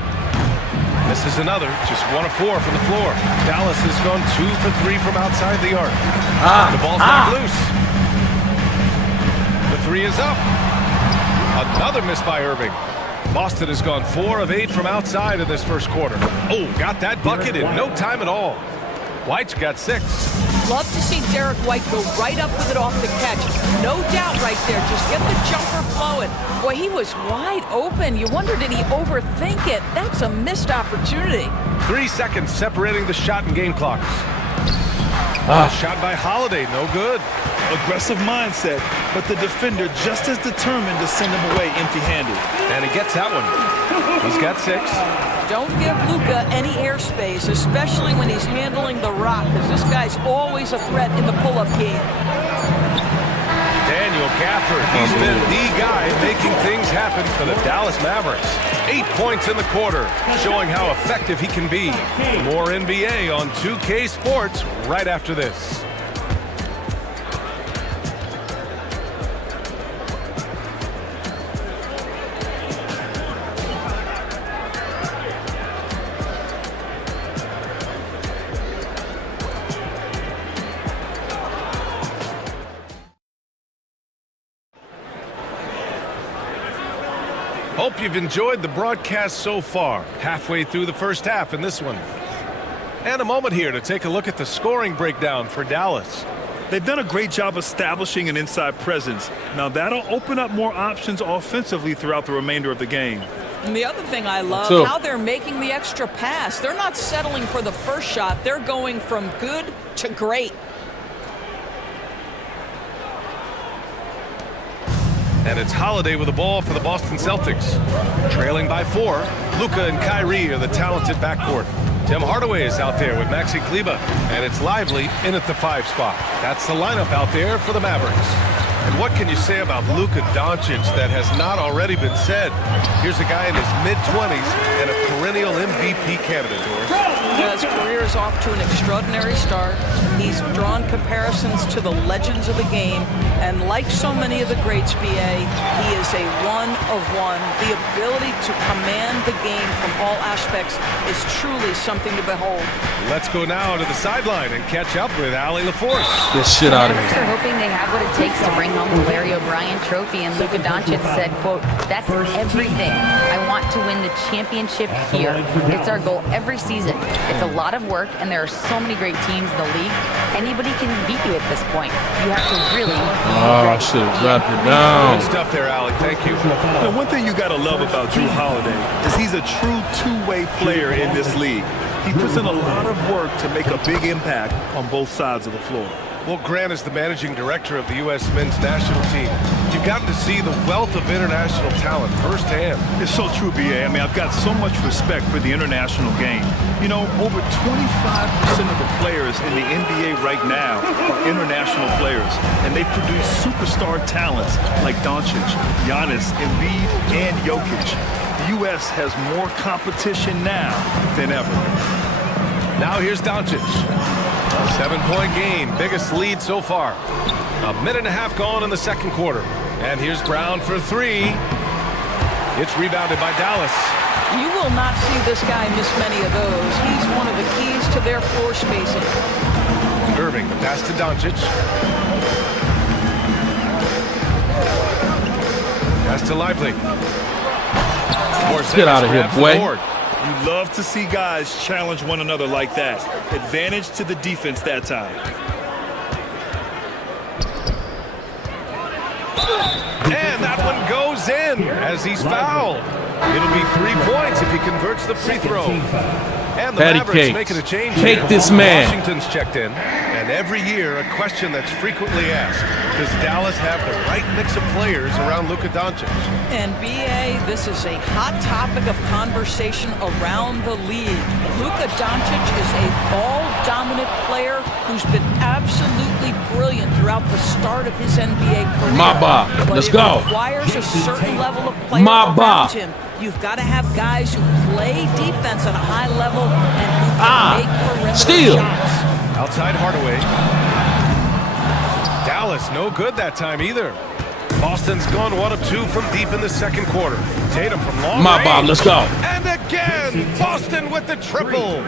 This is another, just 1 of 4 from the floor. Dallas has gone 2 for 3 from outside the arc. The ball's not loose. The 3 is up. Another miss by Irving. Boston has gone 4 of 8 from outside in this first quarter. Oh, got that bucket in no time at all. White's got 6. Love to see Derek White go right up with it off the catch. No doubt right there. Just get the jumper flowing. Boy, he was wide open. You wonder, did he overthink it? That's a missed opportunity. 3 seconds separating the shot and game clocks. Shot by Holiday, no good. Aggressive mindset, but the defender just as determined to send him away empty-handed. And he gets that one. He's got 6. Don't give Luka any airspace, especially when he's handling the rock, because this guy's always a threat in the pull-up game. Daniel Gafford, he's been the guy making things happen for the Dallas Mavericks. 8 points in the quarter, showing how effective he can be. More NBA on 2K Sports right after this. Hope you've enjoyed the broadcast so far. Halfway through the first half in this one. And a moment here to take a look at the scoring breakdown for Dallas. They've done a great job establishing an inside presence. Now that'll open up more options offensively throughout the remainder of the game. And the other thing I love, how they're making the extra pass. They're not settling for the first shot. They're going from good to great. And it's Holiday with the ball for the Boston Celtics. Trailing by 4, Luka and Kyrie are the talented backcourt. Tim Hardaway is out there with Maxi Kleber. And it's Lively in at the 5 spot. That's the lineup out there for the Mavericks. And what can you say about Luka Doncic that has not already been said? Here's a guy in his mid-20s and a perennial MVP candidate, Doris. His career is off to an extraordinary start. He's drawn comparisons to the legends of the game, and like so many of the greats, BA, he is a one-of-one. The ability to command the game from all aspects is truly something to behold. Let's go now to the sideline and catch up with Allie LaForce. Get shit out of Mavericks here. are hoping they have what it takes to bring home the Larry O'Brien trophy, and Luka Doncic said, quote, "That's everything. I want to win the championship here. It's our goal every season. It's a lot of work, and there are so many great teams in the league. Anybody can beat you at this point. You have to really I should have dropped it down. Good stuff there, Allie. Thank you. Now, one thing you got to love about Drew Holiday is he's a true two-way player in this league. He puts in a lot of work to make a big impact on both sides of the floor. Well, Grant is the managing director of the U.S. men's national team. You've gotten to see the wealth of international talent firsthand. It's so true, B.A. I mean, I've got so much respect for the international game. You know, over 25% of the players in the NBA right now are international players, and they produce superstar talents like Doncic, Giannis, Embiid, and Jokic. The U.S. has more competition now than ever. Now here's Doncic. A 7-point game, biggest lead so far. A minute and a half gone in the second quarter. And here's Brown for 3. It's rebounded by Dallas. You will not see this guy miss many of those. He's one of the keys to their floor spacing. Irving, the pass to Doncic. Pass to Lively. Get out of here, boy. You love to see guys challenge one another like that. Advantage to the defense that time. And that one goes in as he's fouled. It'll be 3 points if he converts the free throw. And the Patty Mavericks cakes. making a change. Cake here. this man. Washington's checked in. And every year, a question that's frequently asked. Does Dallas have the right mix of players around Luka Doncic? And BA, this is a hot topic of conversation around the league. Luka Doncic is a ball-dominant player who's been absolutely brilliant throughout the start of his NBA career. Maba, let's go. It requires a certain level of player Maba. around him. You've got to have guys who play defense at a high level and who can make perimeter steal. shots. Outside Hardaway. Dallas, no good that time either. Boston's gone 1 of 2 from deep in the second quarter. Tatum from long My range. Bob, let's go. And again, Boston with the triple.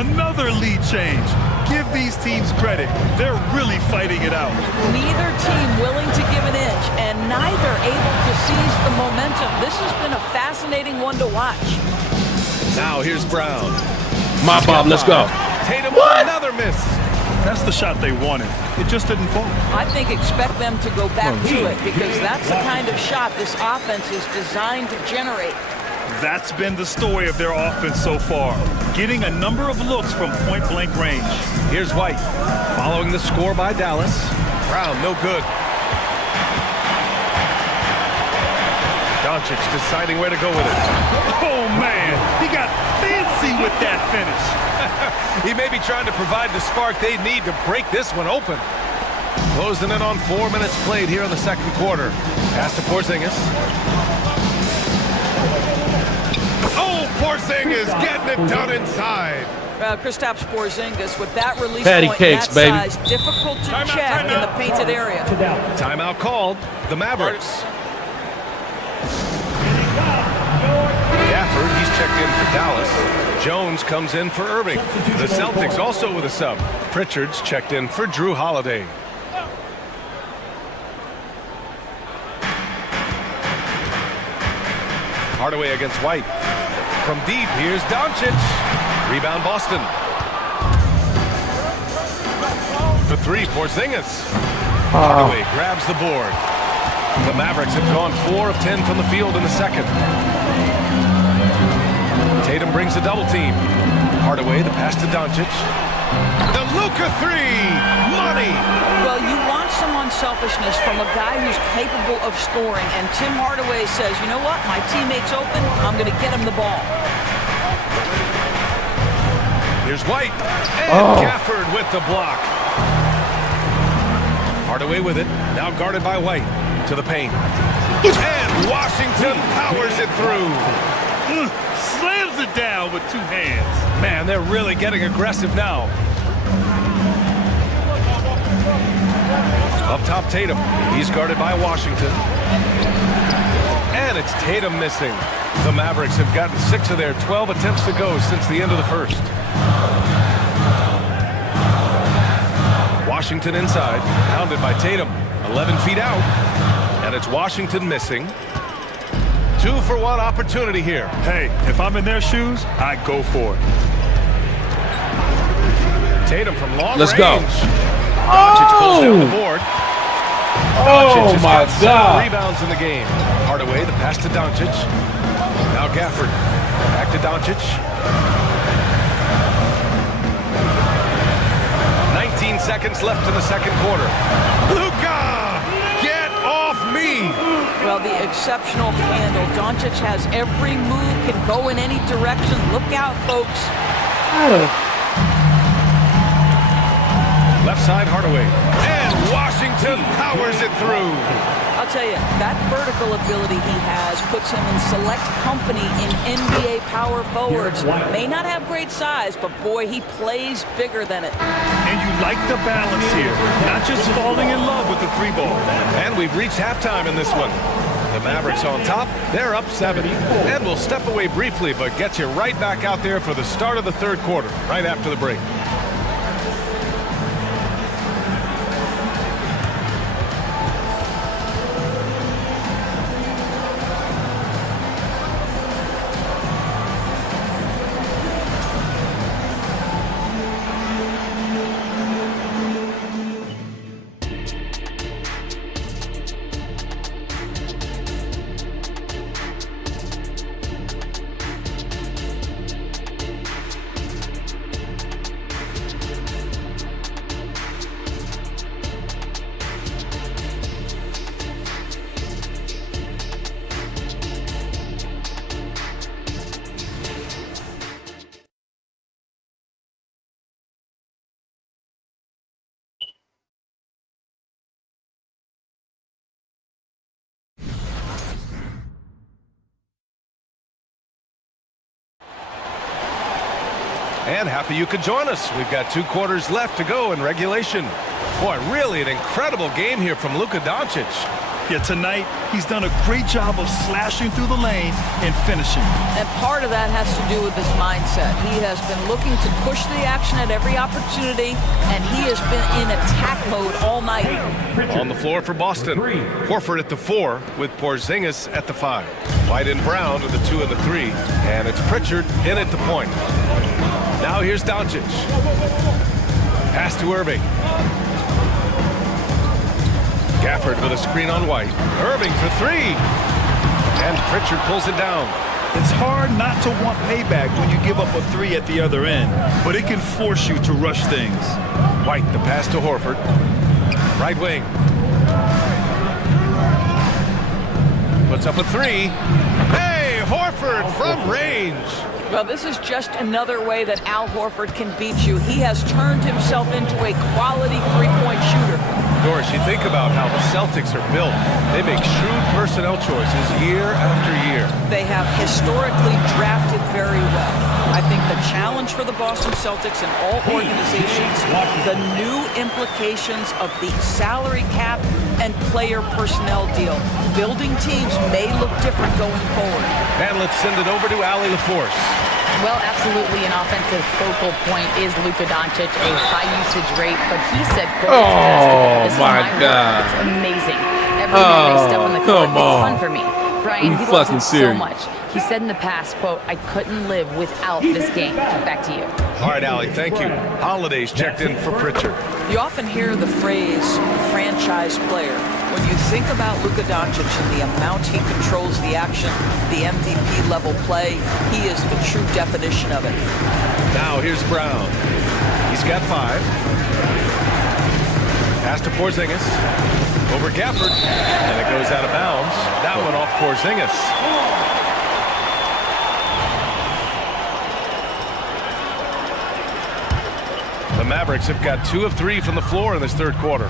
Another lead change. Give these teams credit. They're really fighting it out. Neither team willing to give an inch, and neither able to seize the momentum. This has been a fascinating one to watch. Now here's Brown. My Bob, let's go. Tatum with another miss. That's the shot they wanted. It just didn't fall. I think expect them to go back to it because that's the kind of shot this offense is designed to generate. That's been the story of their offense so far. Getting a number of looks from point-blank range. Here's White. Following the score by Dallas. Brown, no good. Doncic deciding where to go with it. Oh, man. He got fancy with that finish. He may be trying to provide the spark they need to break this one open. Closing in on 4 minutes played here in the second quarter. Pass to Porzingis. Oh, Porzingis getting it done inside. Kristaps Porzingis with that release Patty point, cakes, that baby. size, difficult to check in the painted area. Timeout called. The Mavericks. Gafford, he's checked in for Dallas. Jones comes in for Irving. The Celtics also with a sub. Pritchard's checked in for Drew Holiday. Hardaway against White. From deep, here's Doncic. Rebound Boston. For three, Porzingis. Hardaway grabs the board. The Mavericks have gone 4 of 10 from the field in the second. Tatum brings a double team. Hardaway, the pass to Doncic. The Luka three! Money! Well, you want some unselfishness from a guy who's capable of scoring, and Tim Hardaway says, you know what, my teammate's open, I'm going to get him the ball. Here's White. And Gafford with the block. Hardaway with it. Now guarded by White. To the paint. And Washington powers it through. Slams it down with 2 hands. Man, they're really getting aggressive now. Up top, Tatum. He's guarded by Washington. And it's Tatum missing. The Mavericks have gotten 6 of their 12 attempts to go since the end of the first. Washington inside, pounded by Tatum. 11 feet out. And it's Washington missing. 2-for-1 opportunity here. Hey, if I'm in their shoes, I go for it. Tatum from long Let's range. go. Doncic pulls down the board. Doncic has my got 7 God. rebounds in the game. Hardaway, the pass to Doncic. Now Gafford. Back to Doncic. 19 seconds left in the second quarter. Luka! Get off me! Well, the exceptional handle. Doncic has every move, can go in any direction. Look out, folks. Left side, Hardaway. And Washington powers it through. I'll tell you, that vertical ability he has puts him in select company in NBA power forwards. May not have great size, but boy, he plays bigger than it. And you like the balance here. Not just falling in love with the 3-ball. And we've reached halftime in this one. The Mavericks on top. They're up 7. And we'll step away briefly, but get you right back out there for the start of the third quarter, right after the break. And happy you could join us. We've got 2 quarters left to go in regulation. Boy, really an incredible game here from Luka Doncic. Yeah, tonight he's done a great job of slashing through the lane and finishing. And part of that has to do with his mindset. He has been looking to push the action at every opportunity, and he has been in attack mode all night. On the floor for Boston, Horford at the 4 with Porzingis at the 5. White and Brown are the 2 and the 3, and it's Pritchard in at the point. Now here's Doncic. Pass to Irving. Gafford with a screen on White. Irving for 3. And Pritchard pulls it down. It's hard not to want payback when you give up a 3 at the other end, but it can force you to rush things. White, the pass to Horford. Right wing. Puts up a 3. Hey, Horford from range. Well, this is just another way that Al Horford can beat you. He has turned himself into a quality three-point shooter. Doris, you think about how the Celtics are built. They make shrewd personnel choices year after year. They have historically drafted very well. I think the challenge for the Boston Celtics and all organizations, the new implications of the salary cap and player personnel deal. Building teams may look different going forward. And let's send it over to Allie LaForce. Well, absolutely an offensive focal point is Luka Doncic, a high usage rate, but he said, quote, this my is my God. It's amazing. Every time I step on the court, it's fun for me. Brian, he loves it so much. He said in the past, quote, I couldn't live without this game. Back to you. All right, Allie, thank you. Holidays checked in for Pritchard. You often hear the phrase franchise player. When you think about Luka Doncic and the amount he controls the action, the MVP level play, he is the true definition of it. Now here's Brown. He's got 5. Pass to Porzingis. Over Gafford. And it goes out of bounds. That one off Porzingis. The Mavericks have got 2 of 3 from the floor in this third quarter.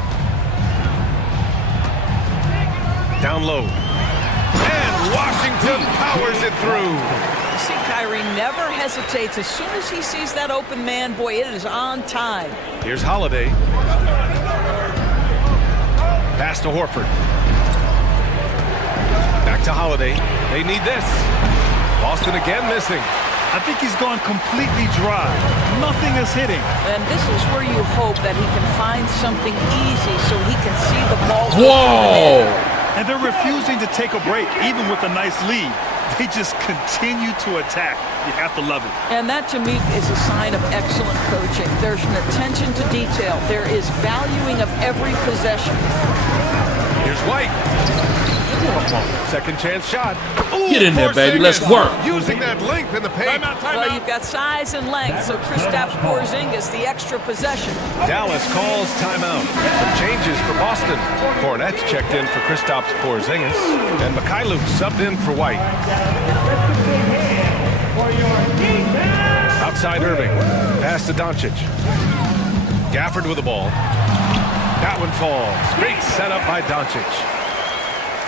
Down low. And Washington powers it through. You see, Kyrie never hesitates. As soon as he sees that open man, boy, it is on time. Here's Holiday. Pass to Horford. Back to Holiday. They need this. Boston again missing. I think he's gone completely dry. Nothing is hitting. And this is where you hope that he can find something easy so he can see the ball. Whoa! And they're refusing to take a break, even with a nice lead. They just continue to attack. You have to love it. And that, to me, is a sign of excellent coaching. There's an attention to detail. There is valuing of every possession. Here's White. Second chance shot. Ooh, Get in there, baby. Let's work. Using that length in the paint. Well, you've got size and length, so Kristaps Porzingis, the extra possession. Dallas calls timeout. Some changes for Boston. Cornette's checked in for Kristaps Porzingis. And Mikhailuk subbed in for White. Outside Irving. Pass to Doncic. Gafford with the ball. That one falls. Great setup by Doncic.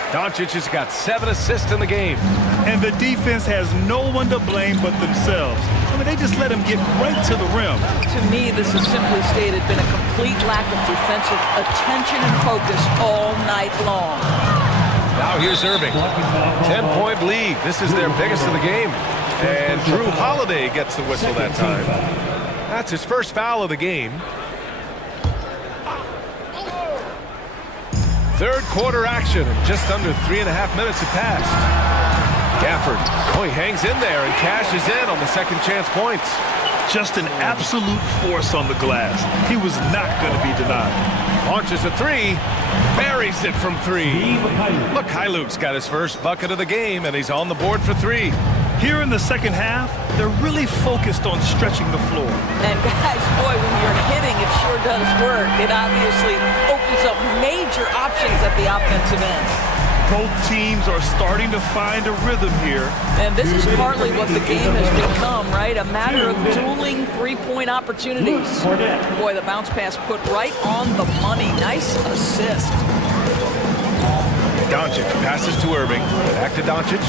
Doncic has got 7 assists in the game. And the defense has no one to blame but themselves. I mean, they just let him get right to the rim. To me, this has simply stated been a complete lack of defensive attention and focus all night long. Now here's Irving. 10-point lead. This is their biggest of the game. And Drew Holiday gets the whistle that time. That's his first foul of the game. Third quarter action. Just under 3.5 minutes have passed. Gafford. Oh, he hangs in there and cashes in on the second chance points. Just an absolute force on the glass. He was not going to be denied. Launches a 3. Buries it from 3. Mikhailuk's got his first bucket of the game, and he's on the board for 3. Here in the second half, they're really focused on stretching the floor. And guys, boy, when you're hitting, it sure does work. It obviously opens up major options at the offensive end. Both teams are starting to find a rhythm here. And this is partly what the game has become, right? A matter of dueling three-point opportunities. Boy, the bounce pass put right on the money. Nice assist. Doncic passes to Irving. Back to Doncic.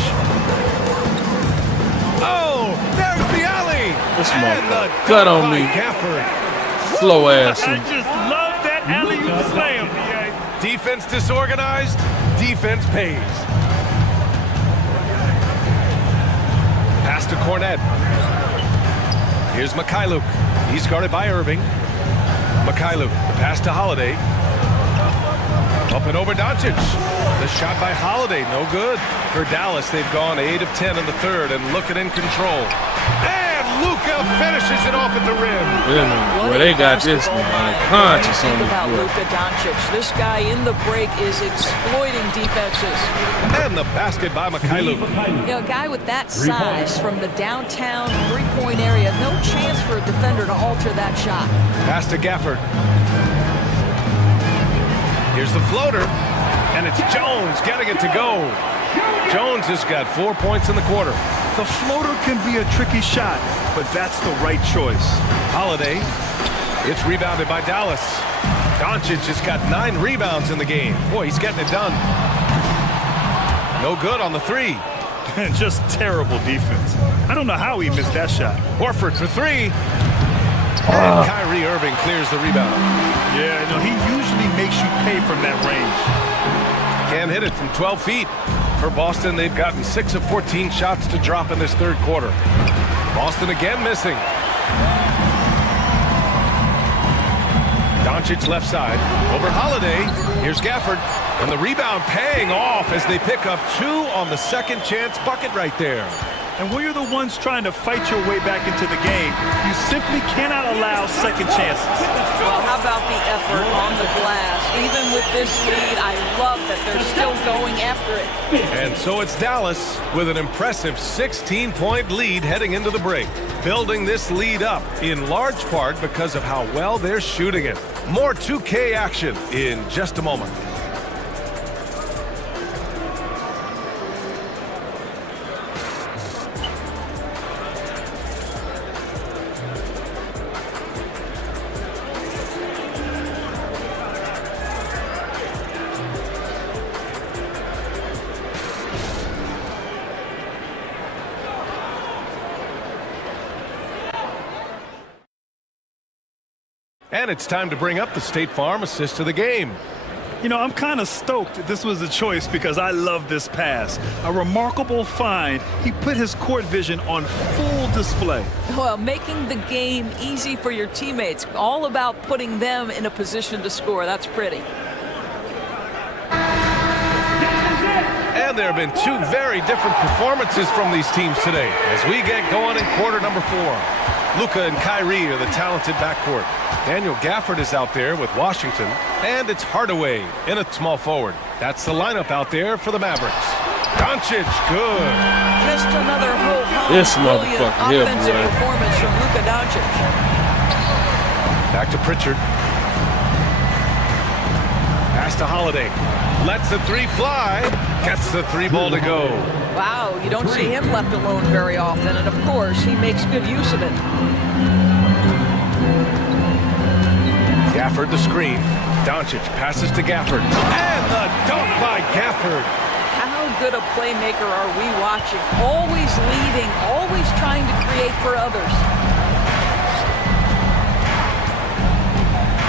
Oh, there's the alley. This motherfucker cut on me. Slow ass. I just love that alley-oop slam. Defense disorganized. defense pays. Pass to Cornette. Here's Mikhailuk. He's guarded by Irving. Mikhailuk, the pass to Holiday. Up and over Doncic. The shot by Holiday, no good. For Dallas, they've gone 8 of 10 in the third and looking in control. And Luka finishes it off at the rim. Well, they got this conscious on Think the about floor. Luka Doncic. This guy in the break is exploiting defenses. And the basket by Mikhailuk. You know, a guy with that size from the downtown three-point area, no chance for a defender to alter that shot. Pass to Gafford. Here's the floater, and it's Jones getting it to go. Jones has got 4 points in the quarter. The floater can be a tricky shot, but that's the right choice. Holiday. It's rebounded by Dallas. Doncic has got 9 rebounds in the game. Boy, he's getting it done. No good on the three. Just terrible defense. I don't know how he missed that shot. Horford for three. And Kyrie Irving clears the rebound. Yeah, no, he usually makes you pay from that range. Can't hit it from 12 feet. For Boston, they've gotten 6 of 14 shots to drop in this third quarter. Boston again missing. Doncic left side. Over Holiday. Here's Gafford. And the rebound paying off as they pick up 2 on the second chance bucket right there. And when you're the ones trying to fight your way back into the game, you simply cannot allow second chances. Well, how about the effort on the glass? Even with this lead, I love that they're still going after it. And so it's Dallas with an impressive 16-point lead heading into the break. Building this lead up in large part because of how well they're shooting it. More 2K action in just a moment. And it's time to bring up the State Farm assist of the game. You know, I'm kind of stoked that this was a choice because I love this pass. A remarkable find. He put his court vision on full display. Well, making the game easy for your teammates. All about putting them in a position to score. That's pretty. And there have been 2 very different performances from these teams today as we get going in quarter number 4. Luka and Kyrie are the talented backcourt. Daniel Gafford is out there with Washington, and it's Hardaway in a small forward. That's the lineup out there for the Mavericks. Doncic, good. Just another whole This brilliant motherfucker here, offensive boy. performance from Luka Doncic. Back to Pritchard. Pass to Holiday. Lets the 3 fly. Gets the 3 ball to go. Wow, you don't see him left alone very often, and of course, he makes good use of it. Gafford the screen. Doncic passes to Gafford. And the dunk by Gafford. How good a playmaker are we watching? Always leading, always trying to create for others.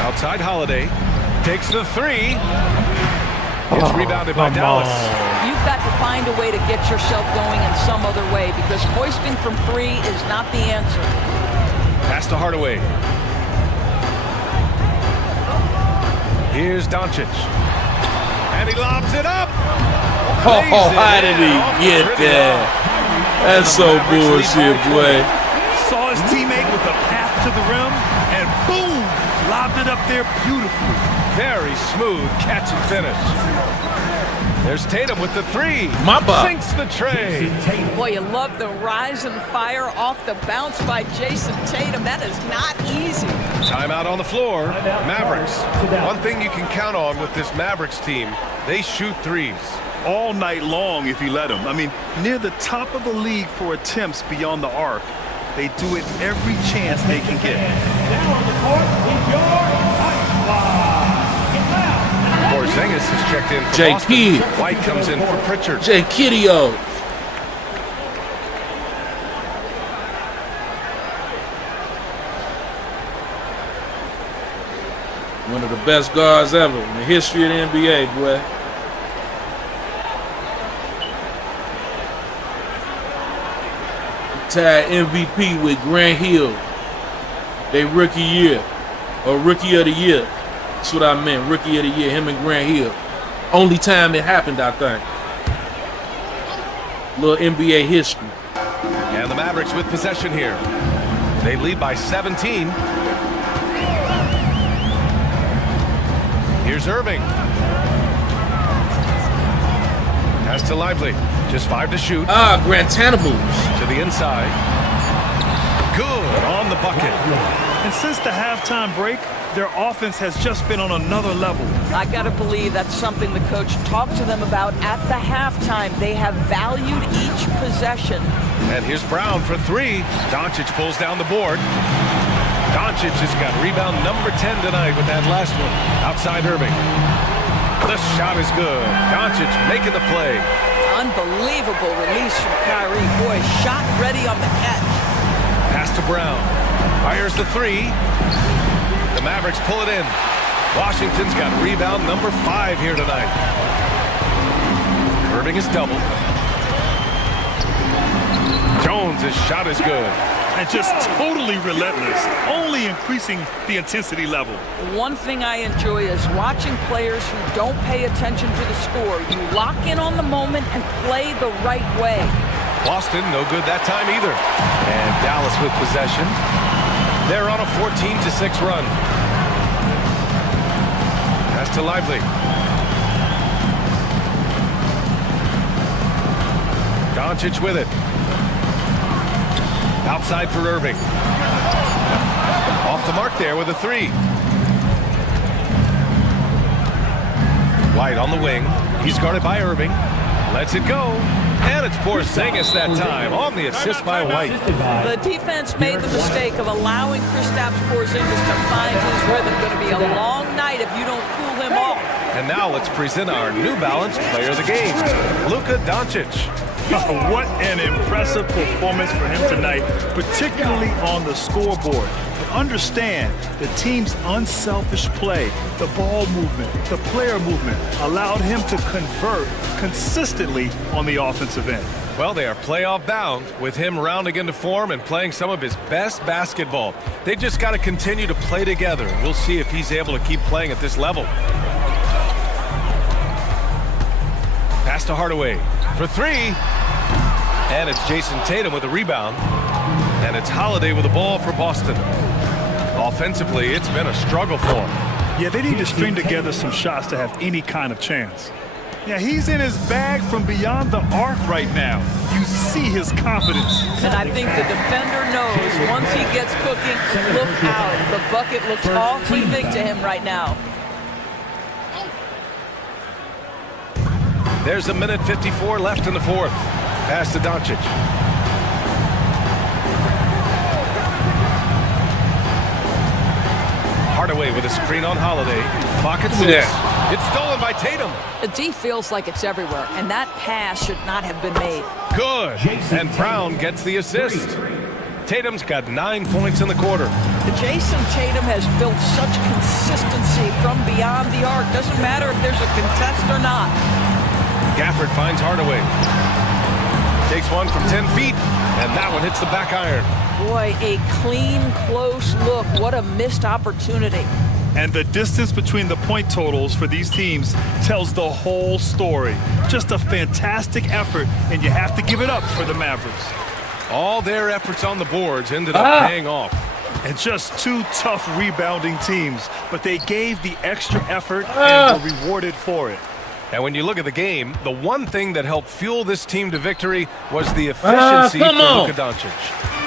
Outside Holiday. Takes the 3. It's rebounded by Dallas. You've got to find a way to get yourself going in some other way because hoisting from 3 is not the answer. Pass to Hardaway. Here's Doncic. And he lobs it up. Oh, how did he get that? That's so bullshit, boy. Saw his teammate with a path to the rim, and boom, lobbed it up there beautifully. Very smooth catch and finish. There's Tatum with the 3. Mamba. Sinks the tray. Boy, you love the rise and fire off the bounce by Jason Tatum. That is not easy. Timeout on the floor. Mavericks. One thing you can count on with this Mavericks team, they shoot 3s. All night long if you let them. I mean, near the top of the league for attempts beyond the arc. They do it every chance they can get. Now on the court is your Porzingis has checked in for Jay Boston. Kidd. White comes in for Pritchard. Jay Kidd-o. One of the best guards ever in the history of the NBA, boy. tied MVP with Grant Hill. They rookie year. Or rookie of the year. That's what I meant. Rookie of the year. Him and Grant Hill. Only time it happened, I think. Little NBA history. And the Mavericks with possession here. They lead by 17. Here's Irving. Pass to Lively. Just 5 to shoot. Grantanables. To the inside. Good on the bucket. And since the halftime break, their offense has just been on another level. I got to believe that's something the coach talked to them about at the halftime. They have valued each possession. And here's Brown for 3. Doncic pulls down the board. Doncic has got rebound number 10 tonight with that last one. Outside Irving. The shot is good. Doncic making the play. Unbelievable release from Kyrie. Boy, shot ready on the catch. Pass to Brown. Fires the 3. The Mavericks pull it in. Washington's got rebound number 5 here tonight. Irving is doubled. Jones' shot is good. And just totally relentless, only increasing the intensity level. One thing I enjoy is watching players who don't pay attention to the score. You lock in on the moment and play the right way. Boston, no good that time either. And Dallas with possession. They're on a 14-6 run. Pass to Lively. Doncic with it. Outside for Irving. Off the mark there with a 3. White on the wing. He's guarded by Irving. Lets it go. And it's Porzingis that time on the assist by White. The defense made the mistake of allowing Kristaps Porzingis to find his rhythm. Going to be a long night if you don't cool him off. And now let's present our New Balance player of the game, Luka Doncic. What an impressive performance for him tonight, particularly on the scoreboard. But understand, the team's unselfish play, the ball movement, the player movement allowed him to convert consistently on the offensive end. Well, they are playoff bound with him rounding into form and playing some of his best basketball. They just got to continue to play together. We'll see if he's able to keep playing at this level. Pass to Hardaway for 3. And it's Jason Tatum with a rebound. And it's Holiday with the ball for Boston. Offensively, it's been a struggle for him. Yeah, they need to string together some shots to have any kind of chance. Yeah, he's in his bag from beyond the arc right now. You see his confidence. And I think the defender knows once he gets cooking, look out. The bucket looks awfully big to him right now. There's a minute 54 left in the fourth. Pass to Doncic. Hardaway with a screen on Holiday. Clock at 6. It's stolen by Tatum. The D feels like it's everywhere, and that pass should not have been made. Good. And Brown gets the assist. Tatum's got 9 points in the quarter. Jason Tatum has built such consistency from beyond the arc. Doesn't matter if there's a contest or not. Gafford finds Hardaway. Takes one from 10 feet, and that one hits the back iron. Boy, a clean, close look. What a missed opportunity. And the distance between the point totals for these teams tells the whole story. Just a fantastic effort, and you have to give it up for the Mavericks. All their efforts on the boards ended up paying off. And just 2 tough rebounding teams, but they gave the extra effort and were rewarded for it. And when you look at the game, the one thing that helped fuel this team to victory was the efficiency for Luka Doncic.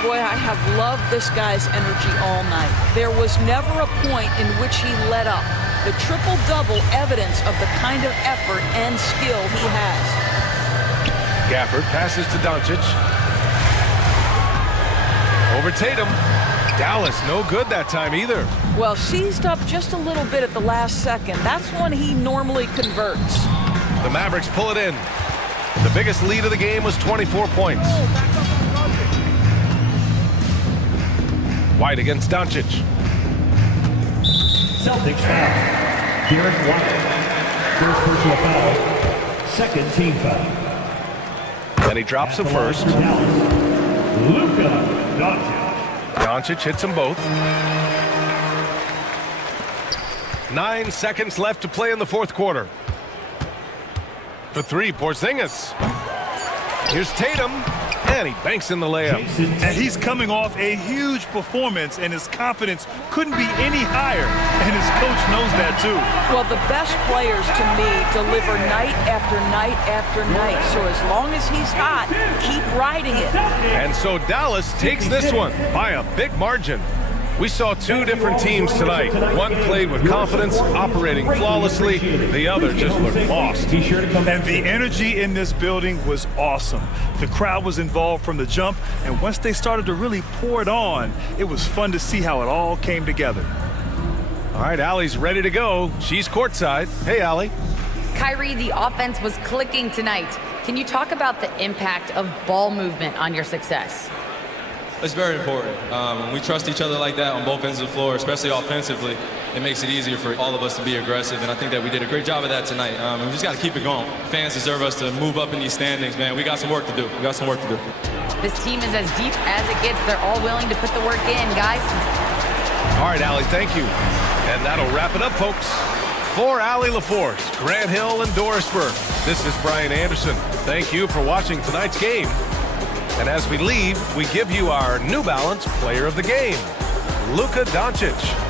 Boy, I have loved this guy's energy all night. There was never a point in which he let up. The triple-double evidence of the kind of effort and skill he has. Gafford passes to Doncic. Over Tatum. Dallas no good that time either. Well, seized up just a little bit at the last second. That's when he normally converts. The Mavericks pull it in. The biggest lead of the game was 24 points. White against Doncic. Celtics foul. Derek White. First personal foul. Second team foul. And he drops the first. Luka Doncic. Doncic hits them both. 9 seconds left to play in the fourth quarter. For three, Porzingis. Here's Tatum, and he banks in the layup. And he's coming off a huge performance, and his confidence couldn't be any higher, and his coach knows that too. Well, the best players to me deliver night after night after night. So as long as he's hot, keep riding it. And so Dallas takes this one by a big margin. We saw two different teams tonight. One played with confidence, operating flawlessly. The other just looked lost. And the energy in this building was awesome. The crowd was involved from the jump, and once they started to really pour it on, it was fun to see how it all came together. All right, Allie's ready to go. She's courtside. Hey, Allie. Kyrie, the offense was clicking tonight. Can you talk about the impact of ball movement on your success? It's very important. When we trust each other like that on both ends of the floor, especially offensively, it makes it easier for all of us to be aggressive, and I think that we did a great job of that tonight. We just got to keep it going. Fans deserve us to move up in these standings, man. We got some work to do. We got some work to do. This team is as deep as it gets. They're all willing to put the work in, guys. All right, Allie, thank you. And that'll wrap it up, folks. For Allie LaForce, Grant Hill, and Doris Burke, this is Brian Anderson. Thank you for watching tonight's game. And as we leave, we give you our New Balance Player of the Game, Luka Doncic.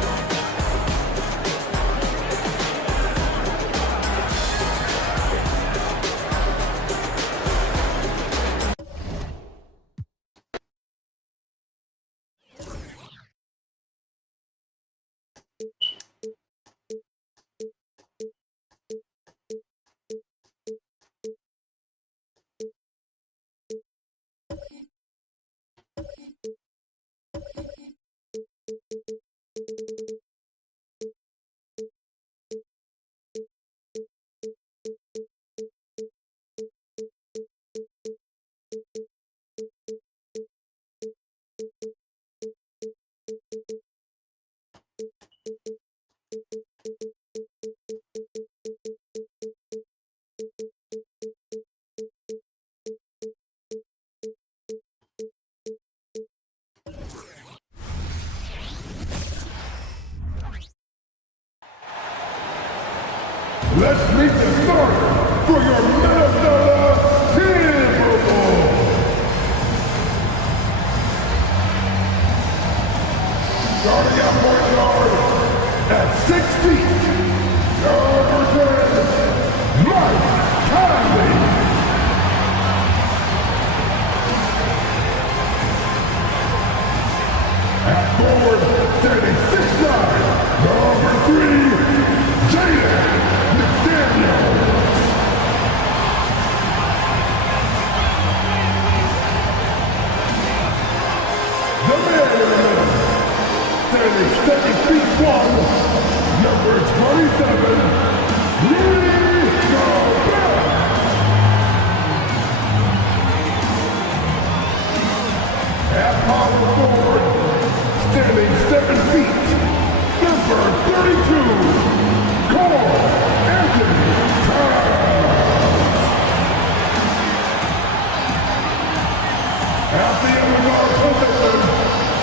Let's meet the starter for your Minnesota Timberwolves. Starting at point guard at 6 feet, number 10, Mike Conley. At forward, standing 6'9", number 3, Jaden McDaniels. The man in the middle, standing 7 feet 1, number 27, Rudy Gobert. At power forward, standing 7 feet, number 32, Cole Anthony Towns. At the end of our position,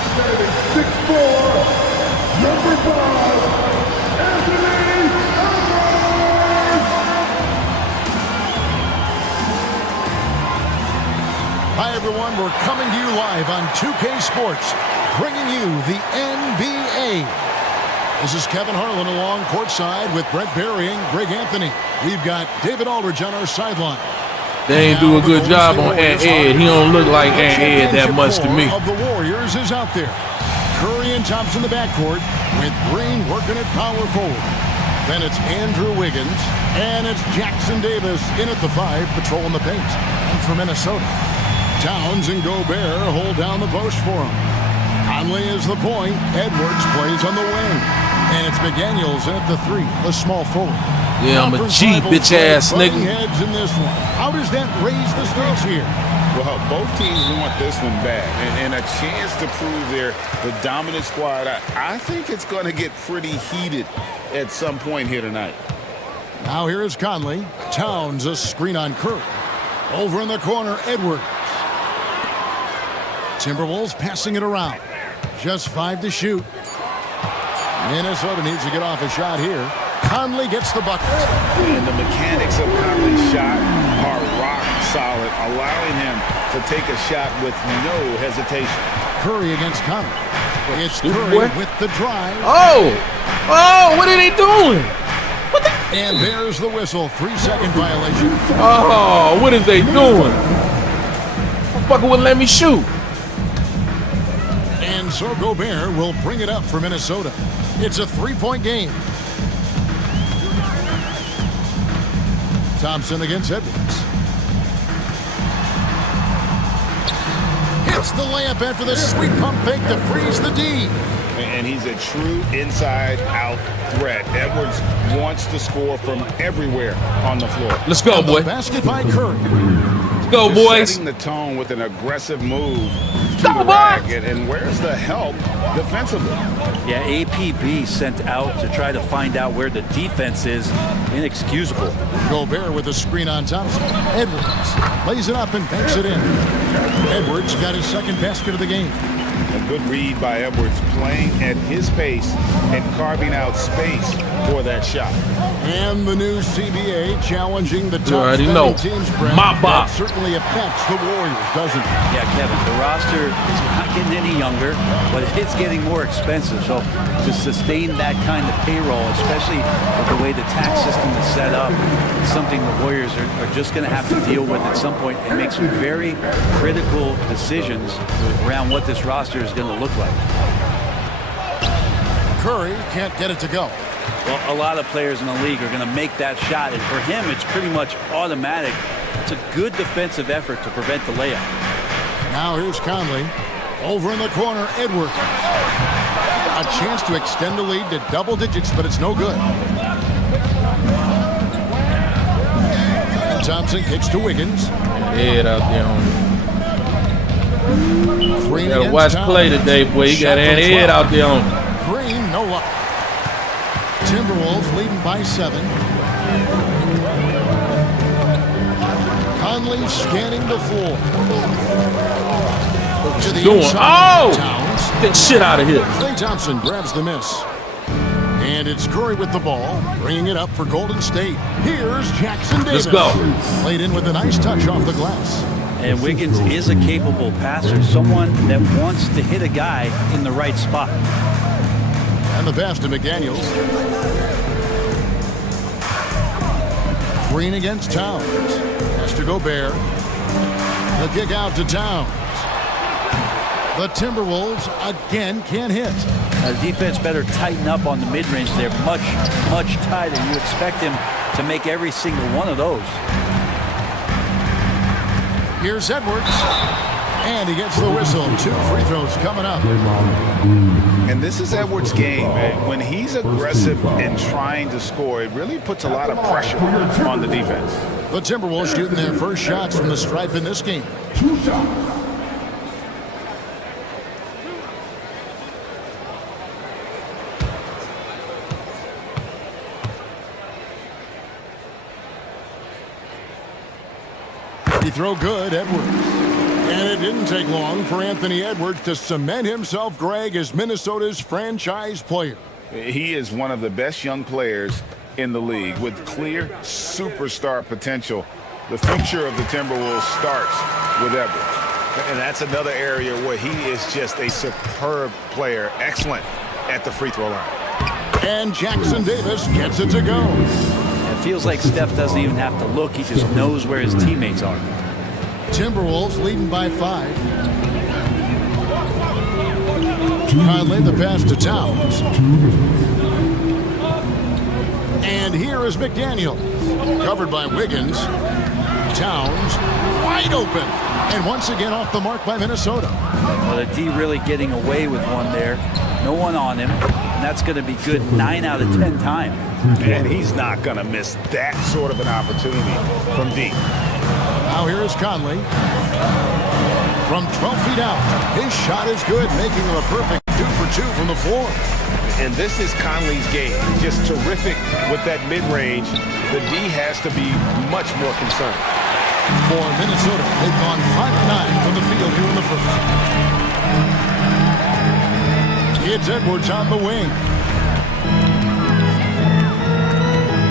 standing 6'4", number 5, Anthony Edwards. Hi, everyone. We're coming to you live on 2K Sports, bringing you the NBA. This is Kevin Harlan along courtside with Brent Barry and Greg Anthony. We've got David Aldridge on our sideline. They ain't do a good job on Ant Ed. He don't look like Ant Ed that much to me. Of the Warriors is out there. Curry and Thompson in the backcourt with Green working at power forward. Then it's Andrew Wiggins and it's Jackson Davis in at the 5 patrolling the paint. And for Minnesota, Towns and Gobert hold down the post for him. Conley is the point. Edwards plays on the wing. And it's McDaniels in at the 3, the small forward. Yeah, I'm a cheap bitch-ass nigga. Heads in this one. How does that raise the stakes here? Well, both teams want this one bad, and a chance to prove they're the dominant squad. I think it's going to get pretty heated at some point here tonight. Now here is Conley. Towns a screen on Curry. Over in the corner, Edwards. Timberwolves passing it around. Just 5 to shoot. Minnesota needs to get off a shot here. Conley gets the bucket. And the mechanics of Conley's shot are rock solid, allowing him to take a shot with no hesitation. Curry against Conley. It's Curry with the drive. Oh, what are they doing? And there's the whistle. 3-second violation. Oh, what is they doing? Motherfucker wouldn't let me shoot. And so Gobert will bring it up for Minnesota. It's a 3-point game. Thompson against Edwards. Hits the layup after the sweet pump fake to freeze the D. And he's a true inside-out threat. Edwards wants to score from everywhere on the floor. Let's go, boy. Basket by Curry. Let's go, boys. Setting the tone with an aggressive move to the rack. And where's the help defensively? Yeah, APB sent out to try to find out where the defense is. Inexcusable. Gobert with a screen on Thompson. Edwards lays it up and banks it in. Edwards got his second basket of the game. A good read by Edwards, playing at his pace and carving out space for that shot. And the new CBA challenging the You top already know. teams. Brad, Mop that bop. certainly affects the Warriors, doesn't it? Yeah, Kevin, the roster is not getting any younger, but it's getting more expensive. So to sustain that kind of payroll, especially with the way the tax system is set up, it's something the Warriors are just going to have to deal with at some point and make some very critical decisions around what this roster is going to look like. Curry can't get it to go. Well, a lot of players in the league are going to make that shot, and for him, it's pretty much automatic. It's a good defensive effort to prevent the layup. Now here's Conley. Over in the corner, Edwards. A chance to extend the lead to double digits, but it's no good. And Thompson kicks to Wiggins. Head out there on him. Green Gotta against watch Towns. play today, boy. You Shot got from an head 12. out there on him. Green, no luck. Timberwolves leading by 7. Conley scanning the floor. To the Doing. inside. Oh! Towns. Get shit out of here. Klay Thompson grabs the miss. And it's Curry with the ball, bringing it up for Golden State. Here's Jackson Davis. Let's go. Played in with a nice touch off the glass. And Wiggins is a capable passer, someone that wants to hit a guy in the right spot. And the pass to McDaniels. Green against Towns. Has to Gobert. The kick out to Towns. The Timberwolves again can't hit. The defense better tighten up on the mid-range. They're much, much tighter. You expect him to make every single one of those. Here's Edwards. And he gets the whistle. 2 free throws coming up. And this is Edwards' game, man. When he's aggressive and trying to score, it really puts a lot of pressure on the defense. The Timberwolves shooting their first shots from the stripe in this game. 2 shots. He throw good, Edwards. And it didn't take long for Anthony Edwards to cement himself, Greg, as Minnesota's franchise player. He is one of the best young players in the league with clear superstar potential. The future of the Timberwolves starts with Edwards. And that's another area where he is just a superb player, excellent at the free throw line. And Jackson Davis gets it to go. It feels like Steph doesn't even have to look. He just knows where his teammates are. Timberwolves leading by 5. Conley the pass to Towns. And here is McDaniel. Covered by Wiggins. Towns wide open. And once again off the mark by Minnesota. Well, the D really getting away with one there. No one on him. And that's going to be good 9 out of 10 times. And he's not going to miss that sort of an opportunity from deep. Now here is Conley. From 12 feet out. His shot is good, making him a perfect 2 for 2 from the floor. And this is Conley's game. Just terrific with that mid-range. The D has to be much more concerned. For Minnesota, they've gone 5-9 from the field here in the first. It's Edwards on the wing.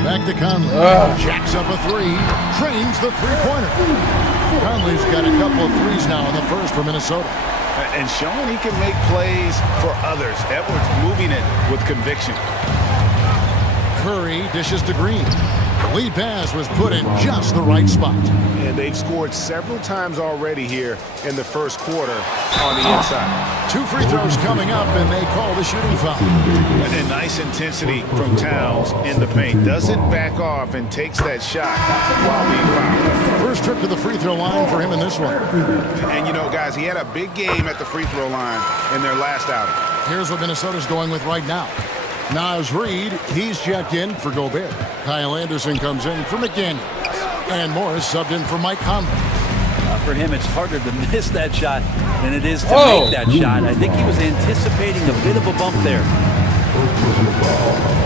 Back to Conley. Jacks up a three. Trains the three-pointer. Conley's got a couple of threes now in the first for Minnesota. And showing he can make plays for others. Edwards moving it with conviction. Curry dishes to Green. The lead pass was put in just the right spot. And they've scored several times already here in the first quarter on the inside. 2 free throws coming up, and they call the shooting foul. And nice intensity from Towns in the paint. Doesn't back off and takes that shot while being fouled. First trip to the free throw line for him in this one. And you know, guys, he had a big game at the free throw line in their last outing. Here's what Minnesota's going with right now. Naz Reid, he's checked in for Gobert. Kyle Anderson comes in for McDaniel. And Morris subbed in for Mike Conley. For him, it's harder to miss that shot than it is to make that shot. I think he was anticipating a bit of a bump there.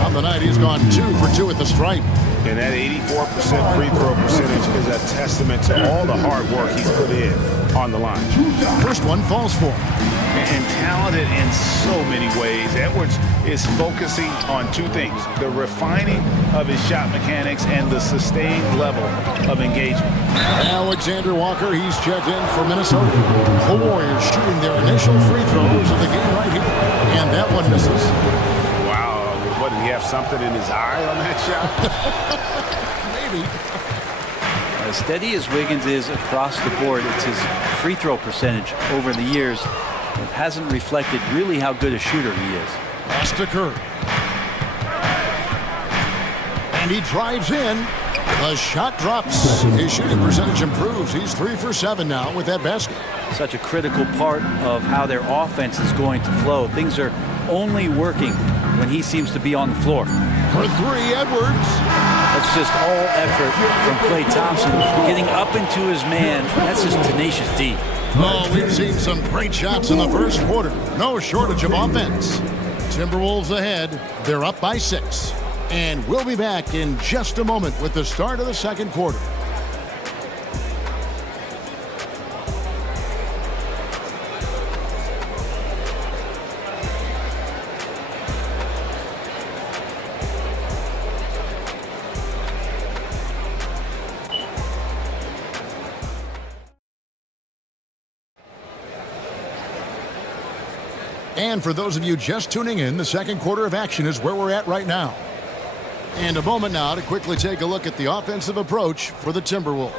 On the night, he's gone 2 for 2 at the stripe. And that 84% free throw percentage is a testament to all the hard work he's put in on the line. First one falls for him. And talented in so many ways. Edwards is focusing on 2 things: the refining of his shot mechanics and the sustained level of engagement. Alexander Walker, he's checked in for Minnesota. The Warriors shooting their initial free throws of the game right here. And that one misses. Wow, what, did he have something in his eye on that shot? Maybe. As steady as Wiggins is across the board, it's his free throw percentage over the years that hasn't reflected really how good a shooter he is. Pass to Curry. And he drives in. The shot drops. His shooting percentage improves. He's 3 for 7 now with that basket. Such a critical part of how their offense is going to flow. Things are only working when he seems to be on the floor. For 3, Edwards. That's just all effort from Klay Thompson. Getting up into his man, that's just tenacious D. Oh, we've seen some great shots in the first quarter. No shortage of offense. Timberwolves ahead. They're up by 6. And we'll be back in just a moment with the start of the second quarter. And for those of you just tuning in, the second quarter of action is where we're at right now. And a moment now to quickly take a look at the offensive approach for the Timberwolves.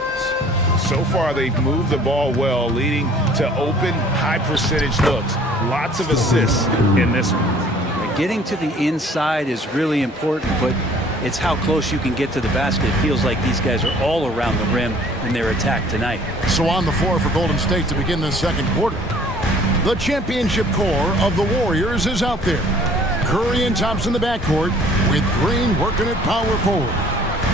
So far, they've moved the ball well, leading to open, high-percentage looks. Lots of assists in this one. Getting to the inside is really important, but it's how close you can get to the basket. It feels like these guys are all around the rim in their attack tonight. So on the floor for Golden State to begin the second quarter. The championship core of the Warriors is out there. Curry and Thompson in the backcourt, with Green working at power forward.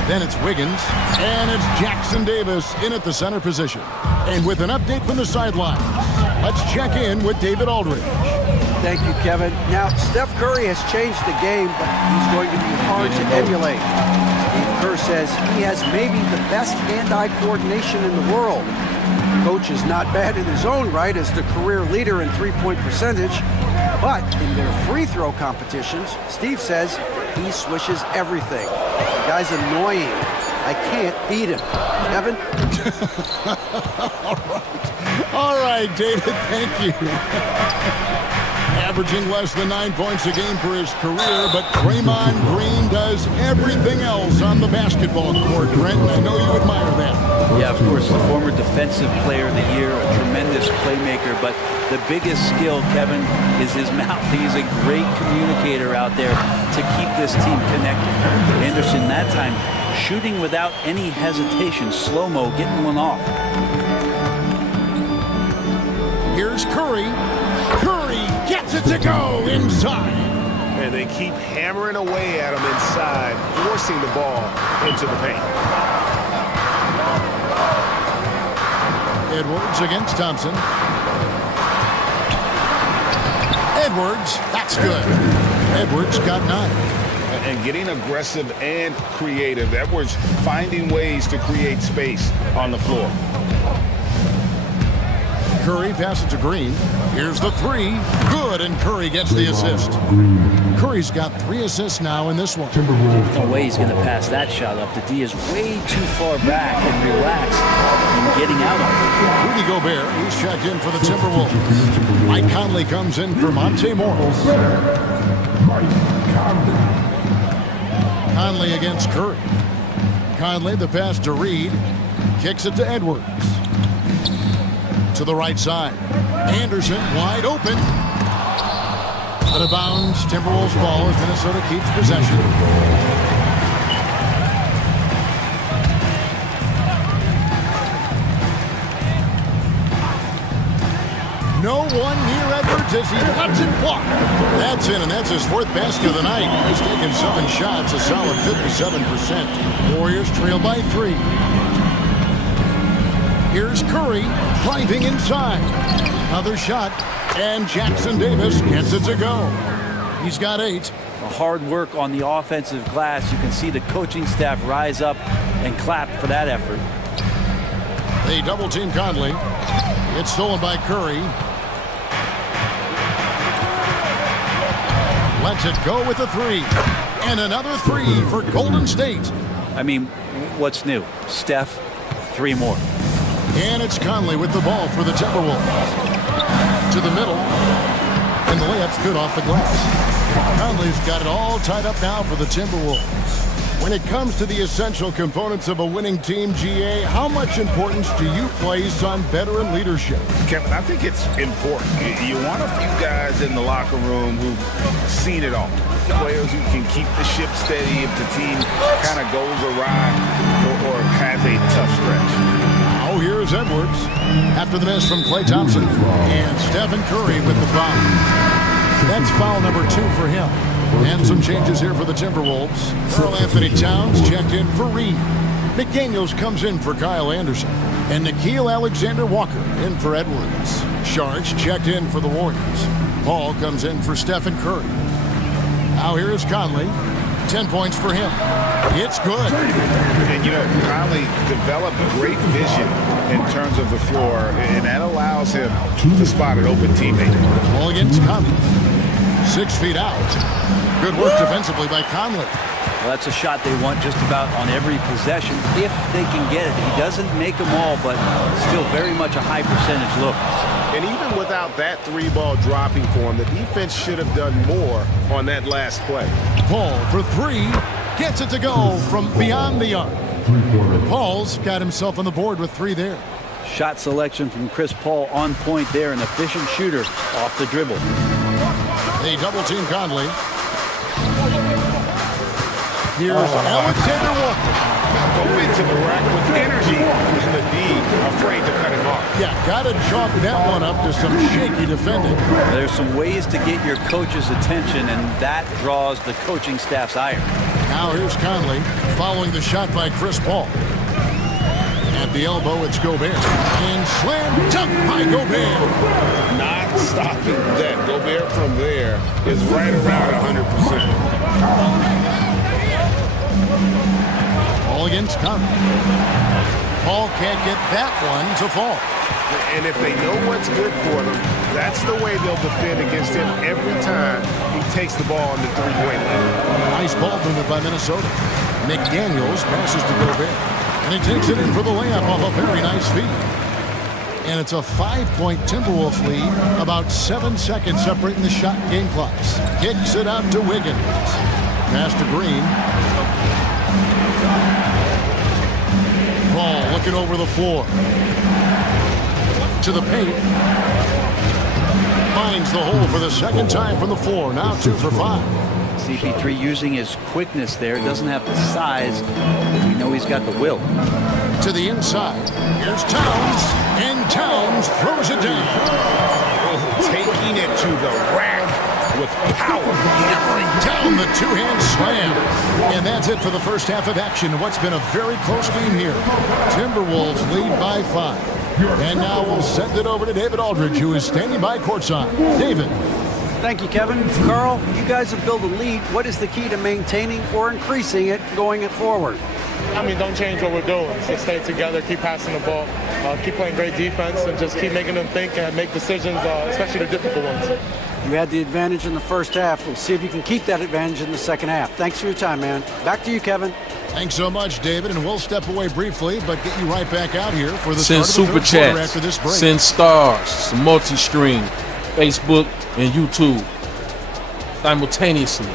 Then it's Wiggins, and it's Jackson Davis in at the center position. And with an update from the sidelines, let's check in with David Aldridge. Thank you, Kevin. Now, Steph Curry has changed the game, but he's going to be hard to emulate. Steve Kerr says he has maybe the best hand-eye coordination in the world. Coach is not bad in his own right as the career leader in three-point percentage, but in their free throw competitions, Steve says he swishes everything. The guy's annoying. I can't beat him. Kevin? All right, David, thank you. Averaging less than 9 points a game for his career, but Draymond Green does everything else on the basketball court, Trent, and I know you admire that. Yeah, of course, the former defensive player of the year, a tremendous playmaker, but the biggest skill, Kevin, is his mouth. He's a great communicator out there to keep this team connected. Anderson, that time, shooting without any hesitation, slow-mo, getting one off. Here's Curry. Curry gets it to go inside. And they keep hammering away at him inside, forcing the ball into the paint. Edwards against Thompson. Edwards, that's good. Edwards got 9. And getting aggressive and creative. Edwards finding ways to create space on the floor. Curry passes to Green. Here's the three. Good, and Curry gets the assist. Curry's got 3 assists now in this one. There's no way he's going to pass that shot up. The D is way too far back and relaxed in getting out of it. Rudy Gobert, he's checked in for the Timberwolves. Mike Conley comes in for Monte Morris. Conley against Curry. Conley, the pass to Reed. Kicks it to Edwards. To the right side. Anderson wide open. Out of bounds. Timberwolves ball as Minnesota keeps possession. No one near Edwards as he lets it block. That's in, and that's his 4th basket of the night. He's taken 7 shots, a solid 57%. Warriors trail by 3. Here's Curry driving inside. Another shot, and Jackson Davis gets it to go. He's got 8. The hard work on the offensive glass. You can see the coaching staff rise up and clap for that effort. They double-team Conley. It's stolen by Curry. Lets it go with a 3. And another 3 for Golden State. I mean, what's new? Steph, 3 more. And it's Conley with the ball for the Timberwolves. To the middle. And the layup's good off the glass. Conley's got it all tied up now for the Timberwolves. When it comes to the essential components of a winning team, GA, how much importance do you place on veteran leadership? Kevin, I think it's important. You want a few guys in the locker room who've seen it all. Players who can keep the ship steady if the team kind of goes awry or has a tough stretch. Oh, here's Edwards after the miss from Klay Thompson. And Stephen Curry with the foul. That's foul number 2 for him. And some changes here for the Timberwolves. Karl Anthony Towns checked in for Reed. McDaniels comes in for Kyle Anderson. And Nickeil Alexander-Walker in for Edwards. Sharks checked in for the Warriors. Paul comes in for Stephen Curry. Now here is Conley. 10 points for him. It's good. And, you know, Conley developed great vision in terms of the floor, and that allows him to spot an open teammate. Ball against Conley. 6 feet out. Good work defensively by Conley. Well, that's a shot they want just about on every possession if they can get it. He doesn't make them all, but still very much a high percentage look. And even without that 3-ball dropping for him, the defense should have done more on that last play. Paul for 3. Gets it to go from beyond the arc. Paul's got himself on the board with 3 there. Shot selection from Chris Paul on point there. An efficient shooter off the dribble. They double-team Conley. Here's Alexander-Walker. Go into the rack with energy. And the D afraid to cut him off. Yeah, got to chalk that one up to some shaky defending. There's some ways to get your coach's attention, and that draws the coaching staff's ire. Now here's Conley following the shot by Chris Paul. At the elbow, it's Gobert. And slam dunk by Gobert. Not stopping that. Gobert from there is right around 100%. Ball against Conley. Paul can't get that one to fall. And if they know what's good for them, that's the way they'll defend against him every time he takes the ball in the 3-point line. Nice ball movement by Minnesota. McDaniels passes to Gobert. And he takes it in for the layup off a very nice feed. And it's a 5-point Timberwolves lead, about 7 seconds separating the shot and game clocks. Kicks it out to Wiggins. Pass to Green. Ball looking over the floor. To the paint. Finds the hole for the second time from the floor. Now 2 for 5. CP3 using his quickness there. Doesn't have the size, but we know he's got the will. To the inside. Here's Towns. And Towns throws it down. Taking it to the rack with power. Hammering down the 2-hand slam. And that's it for the first half of action. What's been a very close game here. Timberwolves lead by 5. And now we'll send it over to David Aldridge, who is standing by courtside. David. Thank you, Kevin. Carl, you guys have built a lead. What is the key to maintaining or increasing it going forward? don't change what we're doing. Just stay together, keep passing the ball, keep playing great defense, and just keep making them think and make decisions, especially the difficult ones. You had the advantage in the first half. We'll see if you can keep that advantage in the second half. Thanks for your time, man. Back to you, Kevin. Thanks so much, David, and we'll step away briefly, but get you right back out here for the Send start of the super third quarter chats, after this break. send stars, multi-stream, Facebook and YouTube simultaneously.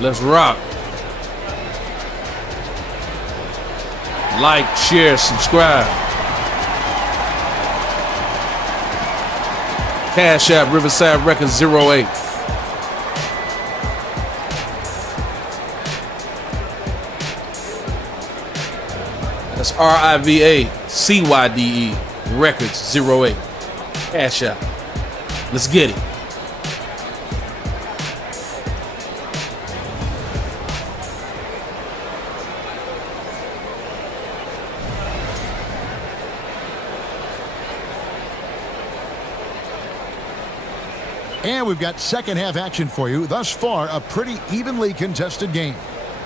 Let's rock. Like, share, subscribe. Cash App, Riverside Records 08. That's RIVACYDE Records 08. Cash App. Let's get it. And we've got second half action for you. Thus far, a pretty evenly contested game.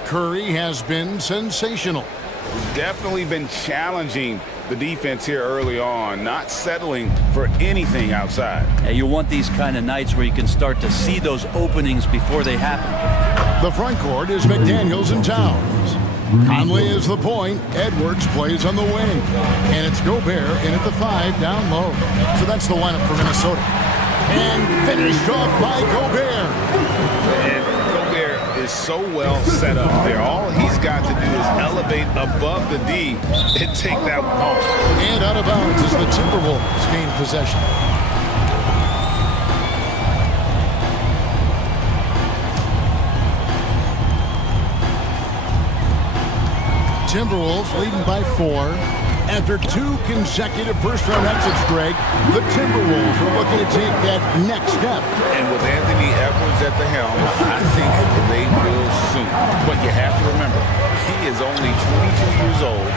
Curry has been sensational. Definitely been challenging the defense here early on, not settling for anything outside. Yeah, you want these kind of nights where you can start to see those openings before they happen. The front court is McDaniels and Towns. Conley is the point. Edwards plays on the wing. And it's Gobert in at the 5 down low. So that's the lineup for Minnesota. And finished off by Gobert. And Gobert is so well set up there. All he's got to do is elevate above the D and take that one home. And out of bounds as the Timberwolves gain possession. Timberwolves leading by 4. After 2 consecutive first-round exits, Greg, the Timberwolves are looking to take that next step. And with Anthony Edwards at the helm, I think they will soon. But you have to remember, he is only 22 years old.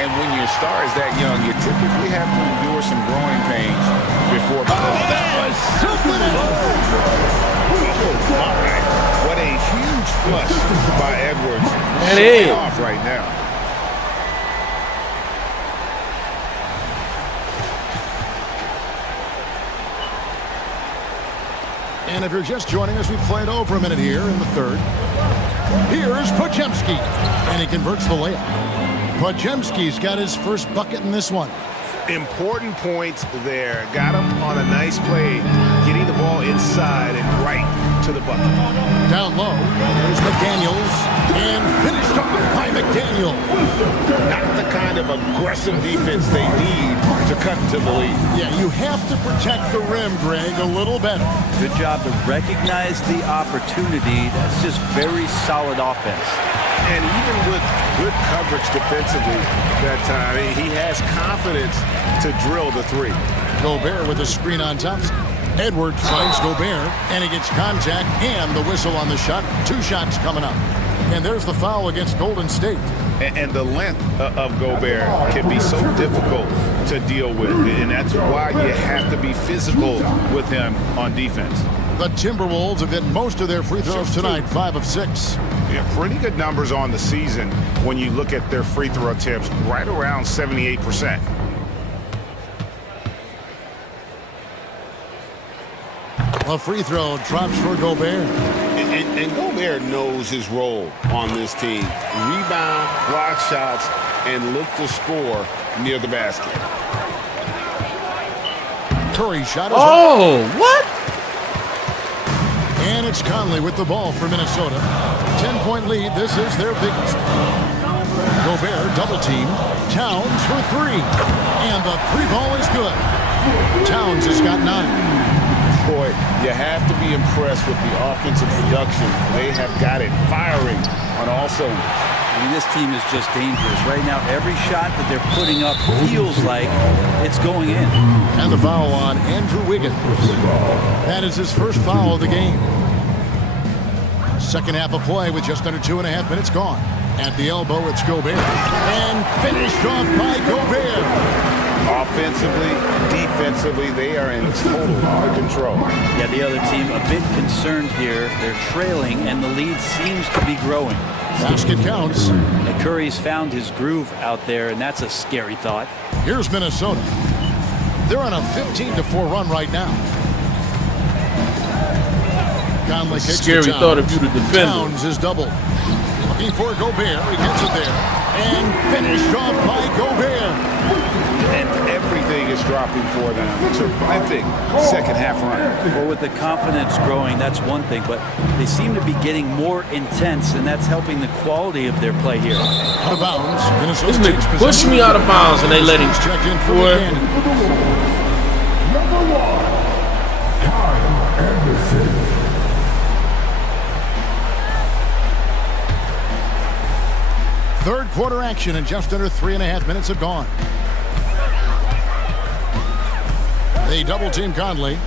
And when your star is that young, you typically have to endure some growing pains before. That was something else. What a huge plus by Edwards. That is off right now. And if you're just joining us, we played over a minute here in the third. Here's Podziemski, and he converts the layup. Podziemski's got his first bucket in this one. Important points there. Got him on a nice play, getting the ball inside and right to the bucket. Down low, there's McDaniels, and finished off by McDaniels. Not the kind of aggressive defense they need to cut to the lead. Yeah, you have to protect the rim, Greg, a little better. Good job to recognize the opportunity. That's just very solid offense. And even with good coverage defensively that time, he has confidence to drill the 3. Gobert with a screen on Thompson. Edwards finds Gobert, and he gets contact and the whistle on the shot. 2 shots coming up. And there's the foul against Golden State. And the length of Gobert can be so difficult to deal with. And that's why you have to be physical with him on defense. The Timberwolves have hit most of their free throws tonight, 5 of 6. Yeah, pretty good numbers on the season when you look at their free throw attempts, right around 78%. A free throw drops for Gobert. And Gobert knows his role on this team. Rebound, block shots, and look to score near the basket. Curry shot is what? And it's Conley with the ball for Minnesota. 10-point lead. This is their biggest. Gobert double team. Towns for 3. And the 3 ball is good. Towns has got 9. Boy, you have to be impressed with the offensive production. They have got it firing on all cylinders. I mean, this team is just dangerous. Right now, every shot that they're putting up feels like it's going in. And the foul on Andrew Wiggins. That is his first foul of the game. Second half of play with just under 2.5 minutes gone. At the elbow, it's Gobert. And finished off by Gobert. Offensively, defensively, they are in total control. Yeah, the other team a bit concerned here. They're trailing, and the lead seems to be growing. Basket counts. And Curry's found his groove out there, and that's a scary thought. Here's Minnesota. They're on a 15-4 run right now. Conley kicks Scary to Towns. thought if you the defender. Towns is double. Looking for Gobert. He gets it there. And finished off by Gobert. And everything is dropping for them. Terrific second half run. Well, with the confidence growing, that's one thing, but they seem to be getting more intense, and that's helping the quality of their play here. Out of bounds. Minnesota This nigga pushed me out of bounds, and they let him. Checked in for Boy. McDaniel. Number 1, Kyle Anderson. Third quarter action, and just under 3.5 minutes have gone. They double team Conley.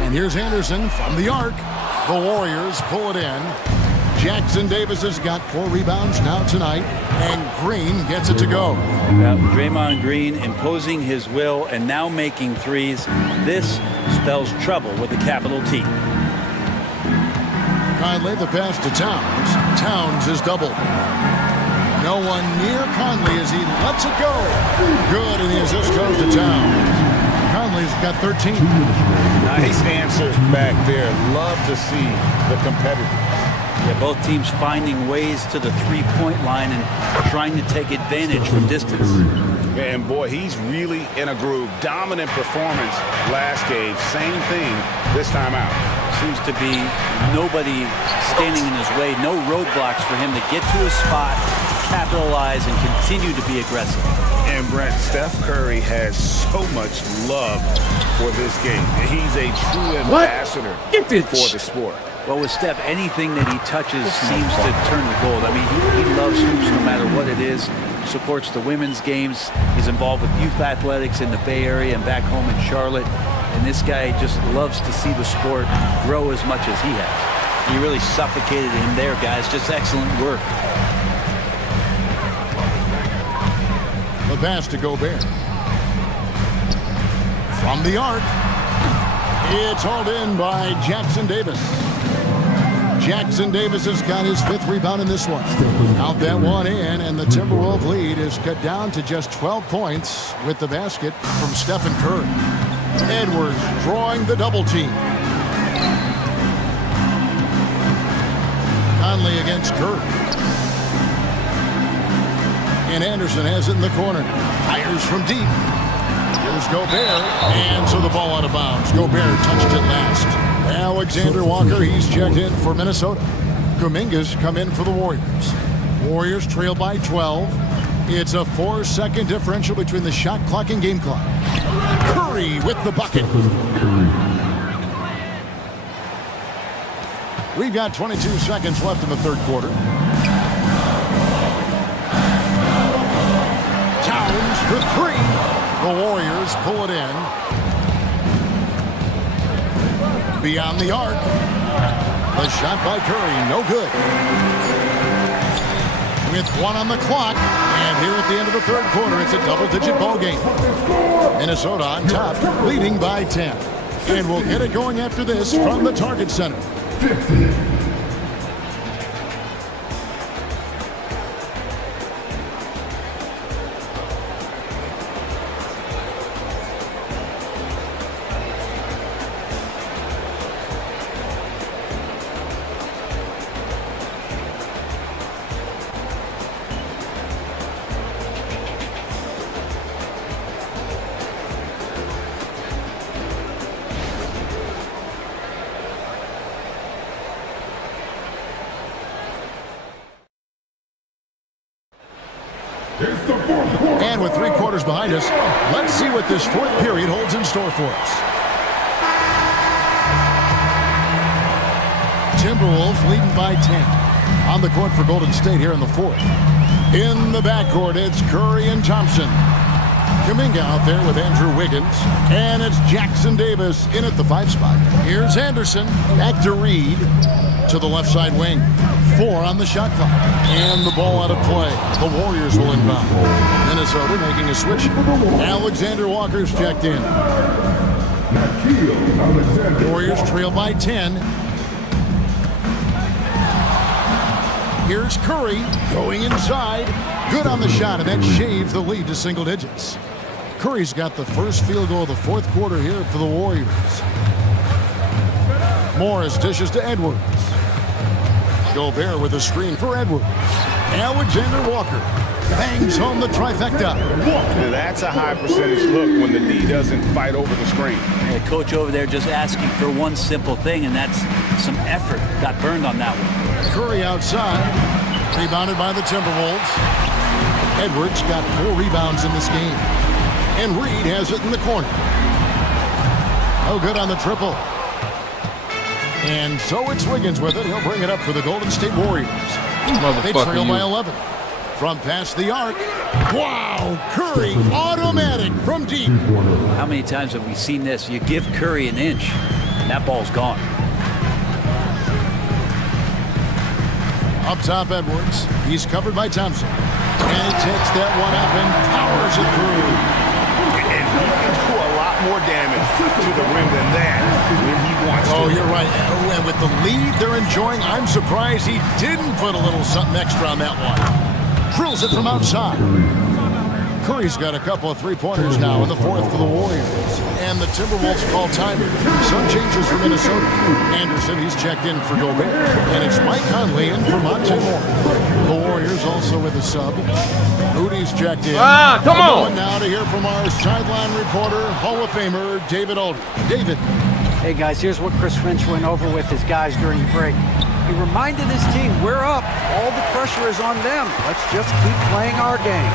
And here's Anderson from the arc. The Warriors pull it in. Jackson Davis has got 4 rebounds now tonight. And Green gets it to go. Draymond Green imposing his will and now making threes. This spells trouble with a capital T. Conley, the pass to Towns. Towns is double. No one near Conley as he lets it go. Good, and the assist goes to Towns. Conley's got 13. Nice answer back there. Love to see the competitiveness. Yeah, both teams finding ways to the three-point line and trying to take advantage from distance. And boy, he's really in a groove. Dominant performance last game. Same thing this time out. Seems to be nobody standing in his way. No roadblocks for him to get to his spot, capitalize, and continue to be aggressive. And Brent, Steph Curry has so much love for this game. He's a true ambassador for the sport. Well, with Steph, anything that he touches seems to turn to gold. I mean, he loves hoops no matter what it is. Supports the women's games. He's involved with youth athletics in the Bay Area and back home in Charlotte. And this guy just loves to see the sport grow as much as he has. You really suffocated him there, guys. Just excellent work. The pass to Gobert. From the arc. It's hauled in by Jackson Davis. Jackson Davis has got his 5th rebound in this one. Out that one in, and the Timberwolves lead is cut down to just 12 points with the basket from Stephen Curry. Edwards drawing the double team. Conley against Curry. And Anderson has it in the corner. Fires from deep. Here's Gobert. And so the ball out of bounds. Gobert touched it last. Alexander Walker, he's checked in for Minnesota. Kuminga's come in for the Warriors. Warriors trail by 12. It's a 4-second differential between the shot clock and game clock. Curry with the bucket. We've got 22 seconds left in the third quarter. Towns for 3. The Warriors pull it in. Beyond the arc. A shot by Curry, no good. With 1 on the clock, and here at the end of the third quarter, it's a double-digit ball game. Minnesota on top, leading by 10. And we'll get it going after this from the Target Center. 50. And with 3 quarters behind us, let's see what this fourth period holds in store for us. Timberwolves leading by 10. On the court for Golden State here in the fourth. In the backcourt, it's Curry and Thompson. Kuminga out there with Andrew Wiggins. And it's Jackson Davis in at the 5 spot. Here's Anderson. Back to Reed. to the left side wing. 4 on the shot clock. And the ball out of play. The Warriors will inbound. Minnesota making a switch. Alexander Walker's checked in. Warriors trail by 10. Here's Curry going inside. Good on the shot, and that shaves the lead to single digits. Curry's got the first field goal of the fourth quarter here for the Warriors. Morris dishes to Edwards. Gobert with a screen for Edwards. Alexander Walker bangs home the trifecta. That's a high percentage look when the D doesn't fight over the screen. The coach over there just asking for one simple thing, and that's some effort. Got burned on that one. Curry outside. Rebounded by the Timberwolves. Edwards got 4 rebounds in this game. And Reed has it in the corner. No good on the triple. And so it's Wiggins with it. He'll bring it up for the Golden State Warriors. They trail by 11. From past the arc. Wow! Curry automatic from deep. How many times have we seen this? You give Curry an inch, and that ball's gone. Up top, Edwards. He's covered by Thompson. And he takes that one up and powers it through. And he can do a lot more damage to the rim than that when he wants to. Oh, you're right. And with the lead they're enjoying, I'm surprised he didn't put a little something extra on that one. Drills it from outside. Curry's got a couple of three-pointers now in the fourth for the Warriors. And the Timberwolves call timeout. Some changes for Minnesota. Anderson, he's checked in for Gobert. And it's Mike Conley in for Monte Morris. The Warriors also with a sub. Moody's checked in. Come on. Now to hear from our sideline reporter, Hall of Famer David Aldridge. David. Hey, guys, here's what Chris Finch went over with his guys during the break. He reminded his team, we're up. All the pressure is on them. Let's just keep playing our game.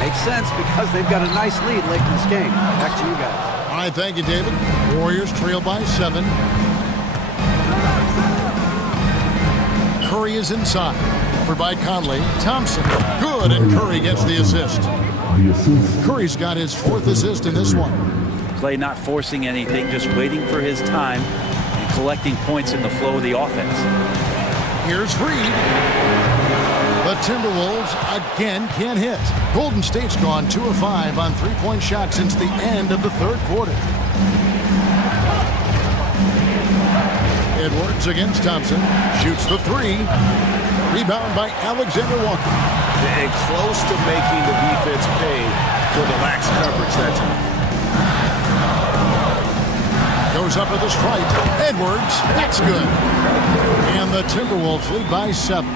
Makes sense because they've got a nice lead late in this game. Back to you guys. All right, thank you, David. Warriors trail by 7. Curry is inside. Over by Conley. Thompson. Good, and Curry gets the assist. Curry's got his 4th assist in this one. Clay not forcing anything, just waiting for his time and collecting points in the flow of the offense. Here's Reed. The Timberwolves again can't hit. Golden State's gone 2 of 5 on three-point shots since the end of the third quarter. Edwards against Thompson. Shoots the 3. Rebound by Alexander Walker. And close to making the defense pay for the lax coverage that time. Goes up with a stripe. Edwards, that's good. And the Timberwolves lead by 7.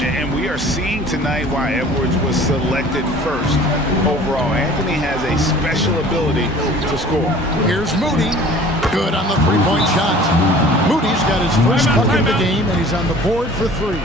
And we are seeing tonight why Edwards was selected first overall. Anthony has a special ability to score. Here's Moody. Good on the three-point shot. Moody's got his first bucket of the game, and he's on the board for 3.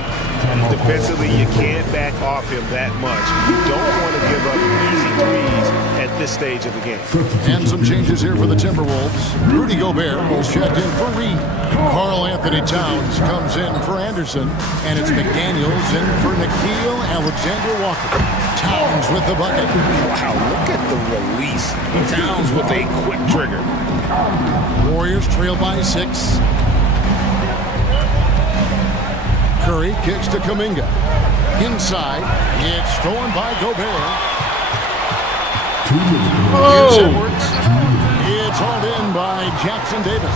Defensively, you can't back off him that much. You don't want to give up easy threes at this stage of the game. And some changes here for the Timberwolves. Rudy Gobert is checked in for Reed. Karl Anthony Towns comes in for Anderson. And it's McDaniels in for Nickeil Alexander-Walker. Towns with the bucket. Wow, look at the release. Towns with a quick trigger. Warriors trail by 6. Curry kicks to Kuminga. Inside, it's stolen by Gobert. Here's Edwards. It's hauled in by Jackson Davis.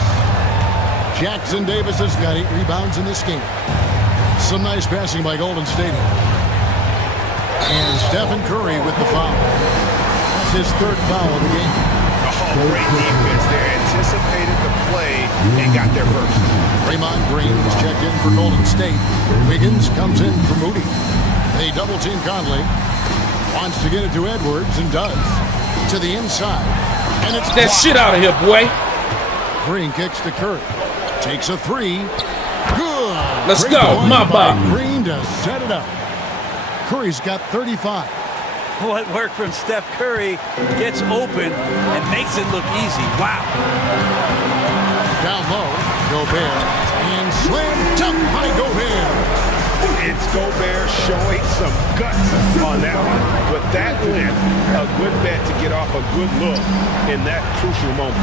Jackson Davis has got 8 rebounds in this game. Some nice passing by Golden State. And Stephen Curry with the foul. That's his 3rd foul of the game. Oh, great defense there. Anticipated the play and got there first. Draymond Green is checked in for Golden State. Wiggins comes in for Moody. They double-team Conley. Wants to get it to Edwards and does. To the inside. And it's that shit out of here, boy. Green kicks to Curry. Takes a 3. Good. Let's Great go. point My by bad. Green to set it up. Curry's got 35. What work from Steph Curry gets open and makes it look easy. Wow. Down low, Gobert. And slam dunk by Gobert. It's Gobert showing some guts on that one. With that length, a good bet to get off a good look in that crucial moment.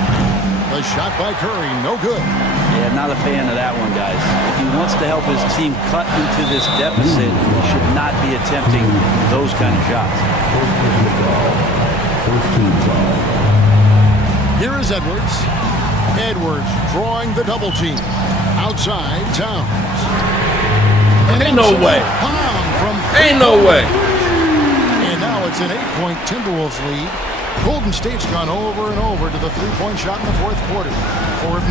The shot by Curry, no good. Yeah, not a fan of that one, guys. If he wants to help his team cut into this deficit, he should not be attempting those kind of shots. Here is Edwards. Edwards drawing the double team. Outside, Towns. Ain't no way. Ain't no way. And now it's an 8-point Timberwolves lead. Golden State's gone over and over to the three-point shot in the fourth quarter. 4 of 9.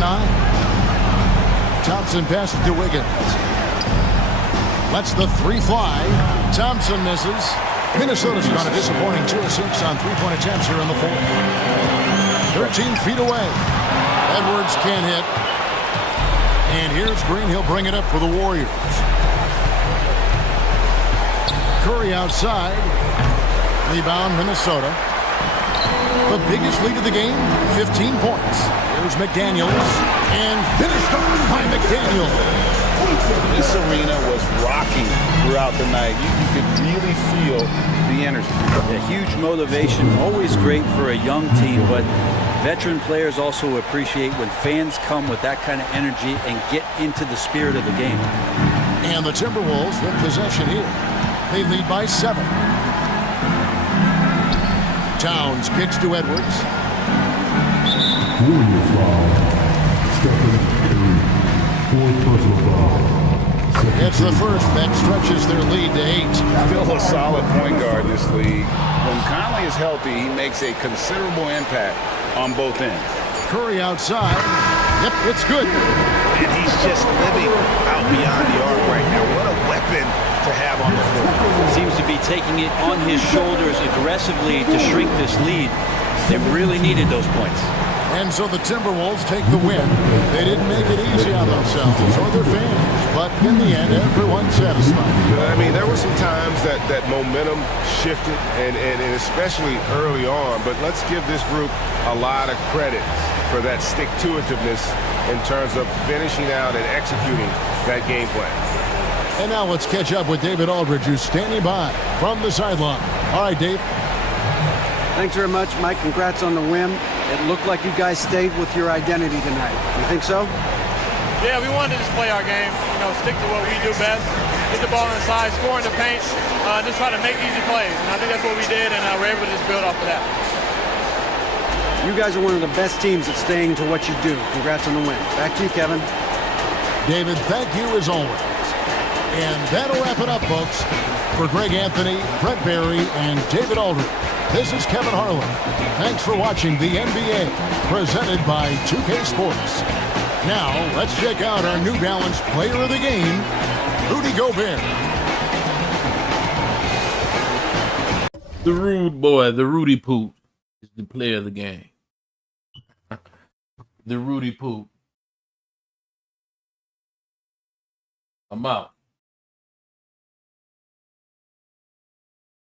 Thompson passes to Wiggins. Lets the three fly. Thompson misses. Minnesota's gone a disappointing 2 of 6 on three-point attempts here in the fourth. 13 feet away. Edwards can't hit. And here's Green. He'll bring it up for the Warriors. Curry outside. Rebound, Minnesota. The biggest lead of the game, 15 points. Here's McDaniels. And finished off by McDaniels. This arena was rocking throughout the night. You could really feel the energy. A huge motivation, always great for a young team, but veteran players also appreciate when fans come with that kind of energy and get into the spirit of the game. And the Timberwolves with possession here. They lead by 7. Towns kicks to Edwards. Warriors foul. Stephen Curry. 4th personal foul. It's the first that stretches their lead to 8. Still a solid point guard in this league. When Conley is healthy, he makes a considerable impact on both ends. Curry outside. Yep, it's good. And he's just living out beyond the arc right now. What a weapon to have on the floor. Seems to be taking it on his shoulders aggressively to shrink this lead. They really needed those points. And so the Timberwolves take the win. They didn't make it easy on themselves or their fans, but in the end, everyone's satisfied. I mean, there were some times that momentum shifted, and especially early on, but let's give this group a lot of credit for that stick-to-itiveness in terms of finishing out and executing that game plan. And now let's catch up with David Aldridge, who's standing by from the sideline. All right, Dave. Thanks very much, Mike. Congrats on the win. It looked like you guys stayed with your identity tonight. You think so? Yeah, we wanted to just play our game, stick to what we do best, get the ball inside, score in the paint, just try to make easy plays. And I think that's what we did, and we're able to just build off of that. You guys are one of the best teams at staying to what you do. Congrats on the win. Back to you, Kevin. David, thank you as always. And that'll wrap it up, folks. For Greg Anthony, Brett Barry, and David Aldridge, this is Kevin Harlan. Thanks for watching the NBA, presented by 2K Sports. Now, let's check out our New Balance player of the game, Rudy Gobert. The rude boy, the Rudy Poop, is the player of the game. The Rudy Poop. I'm out.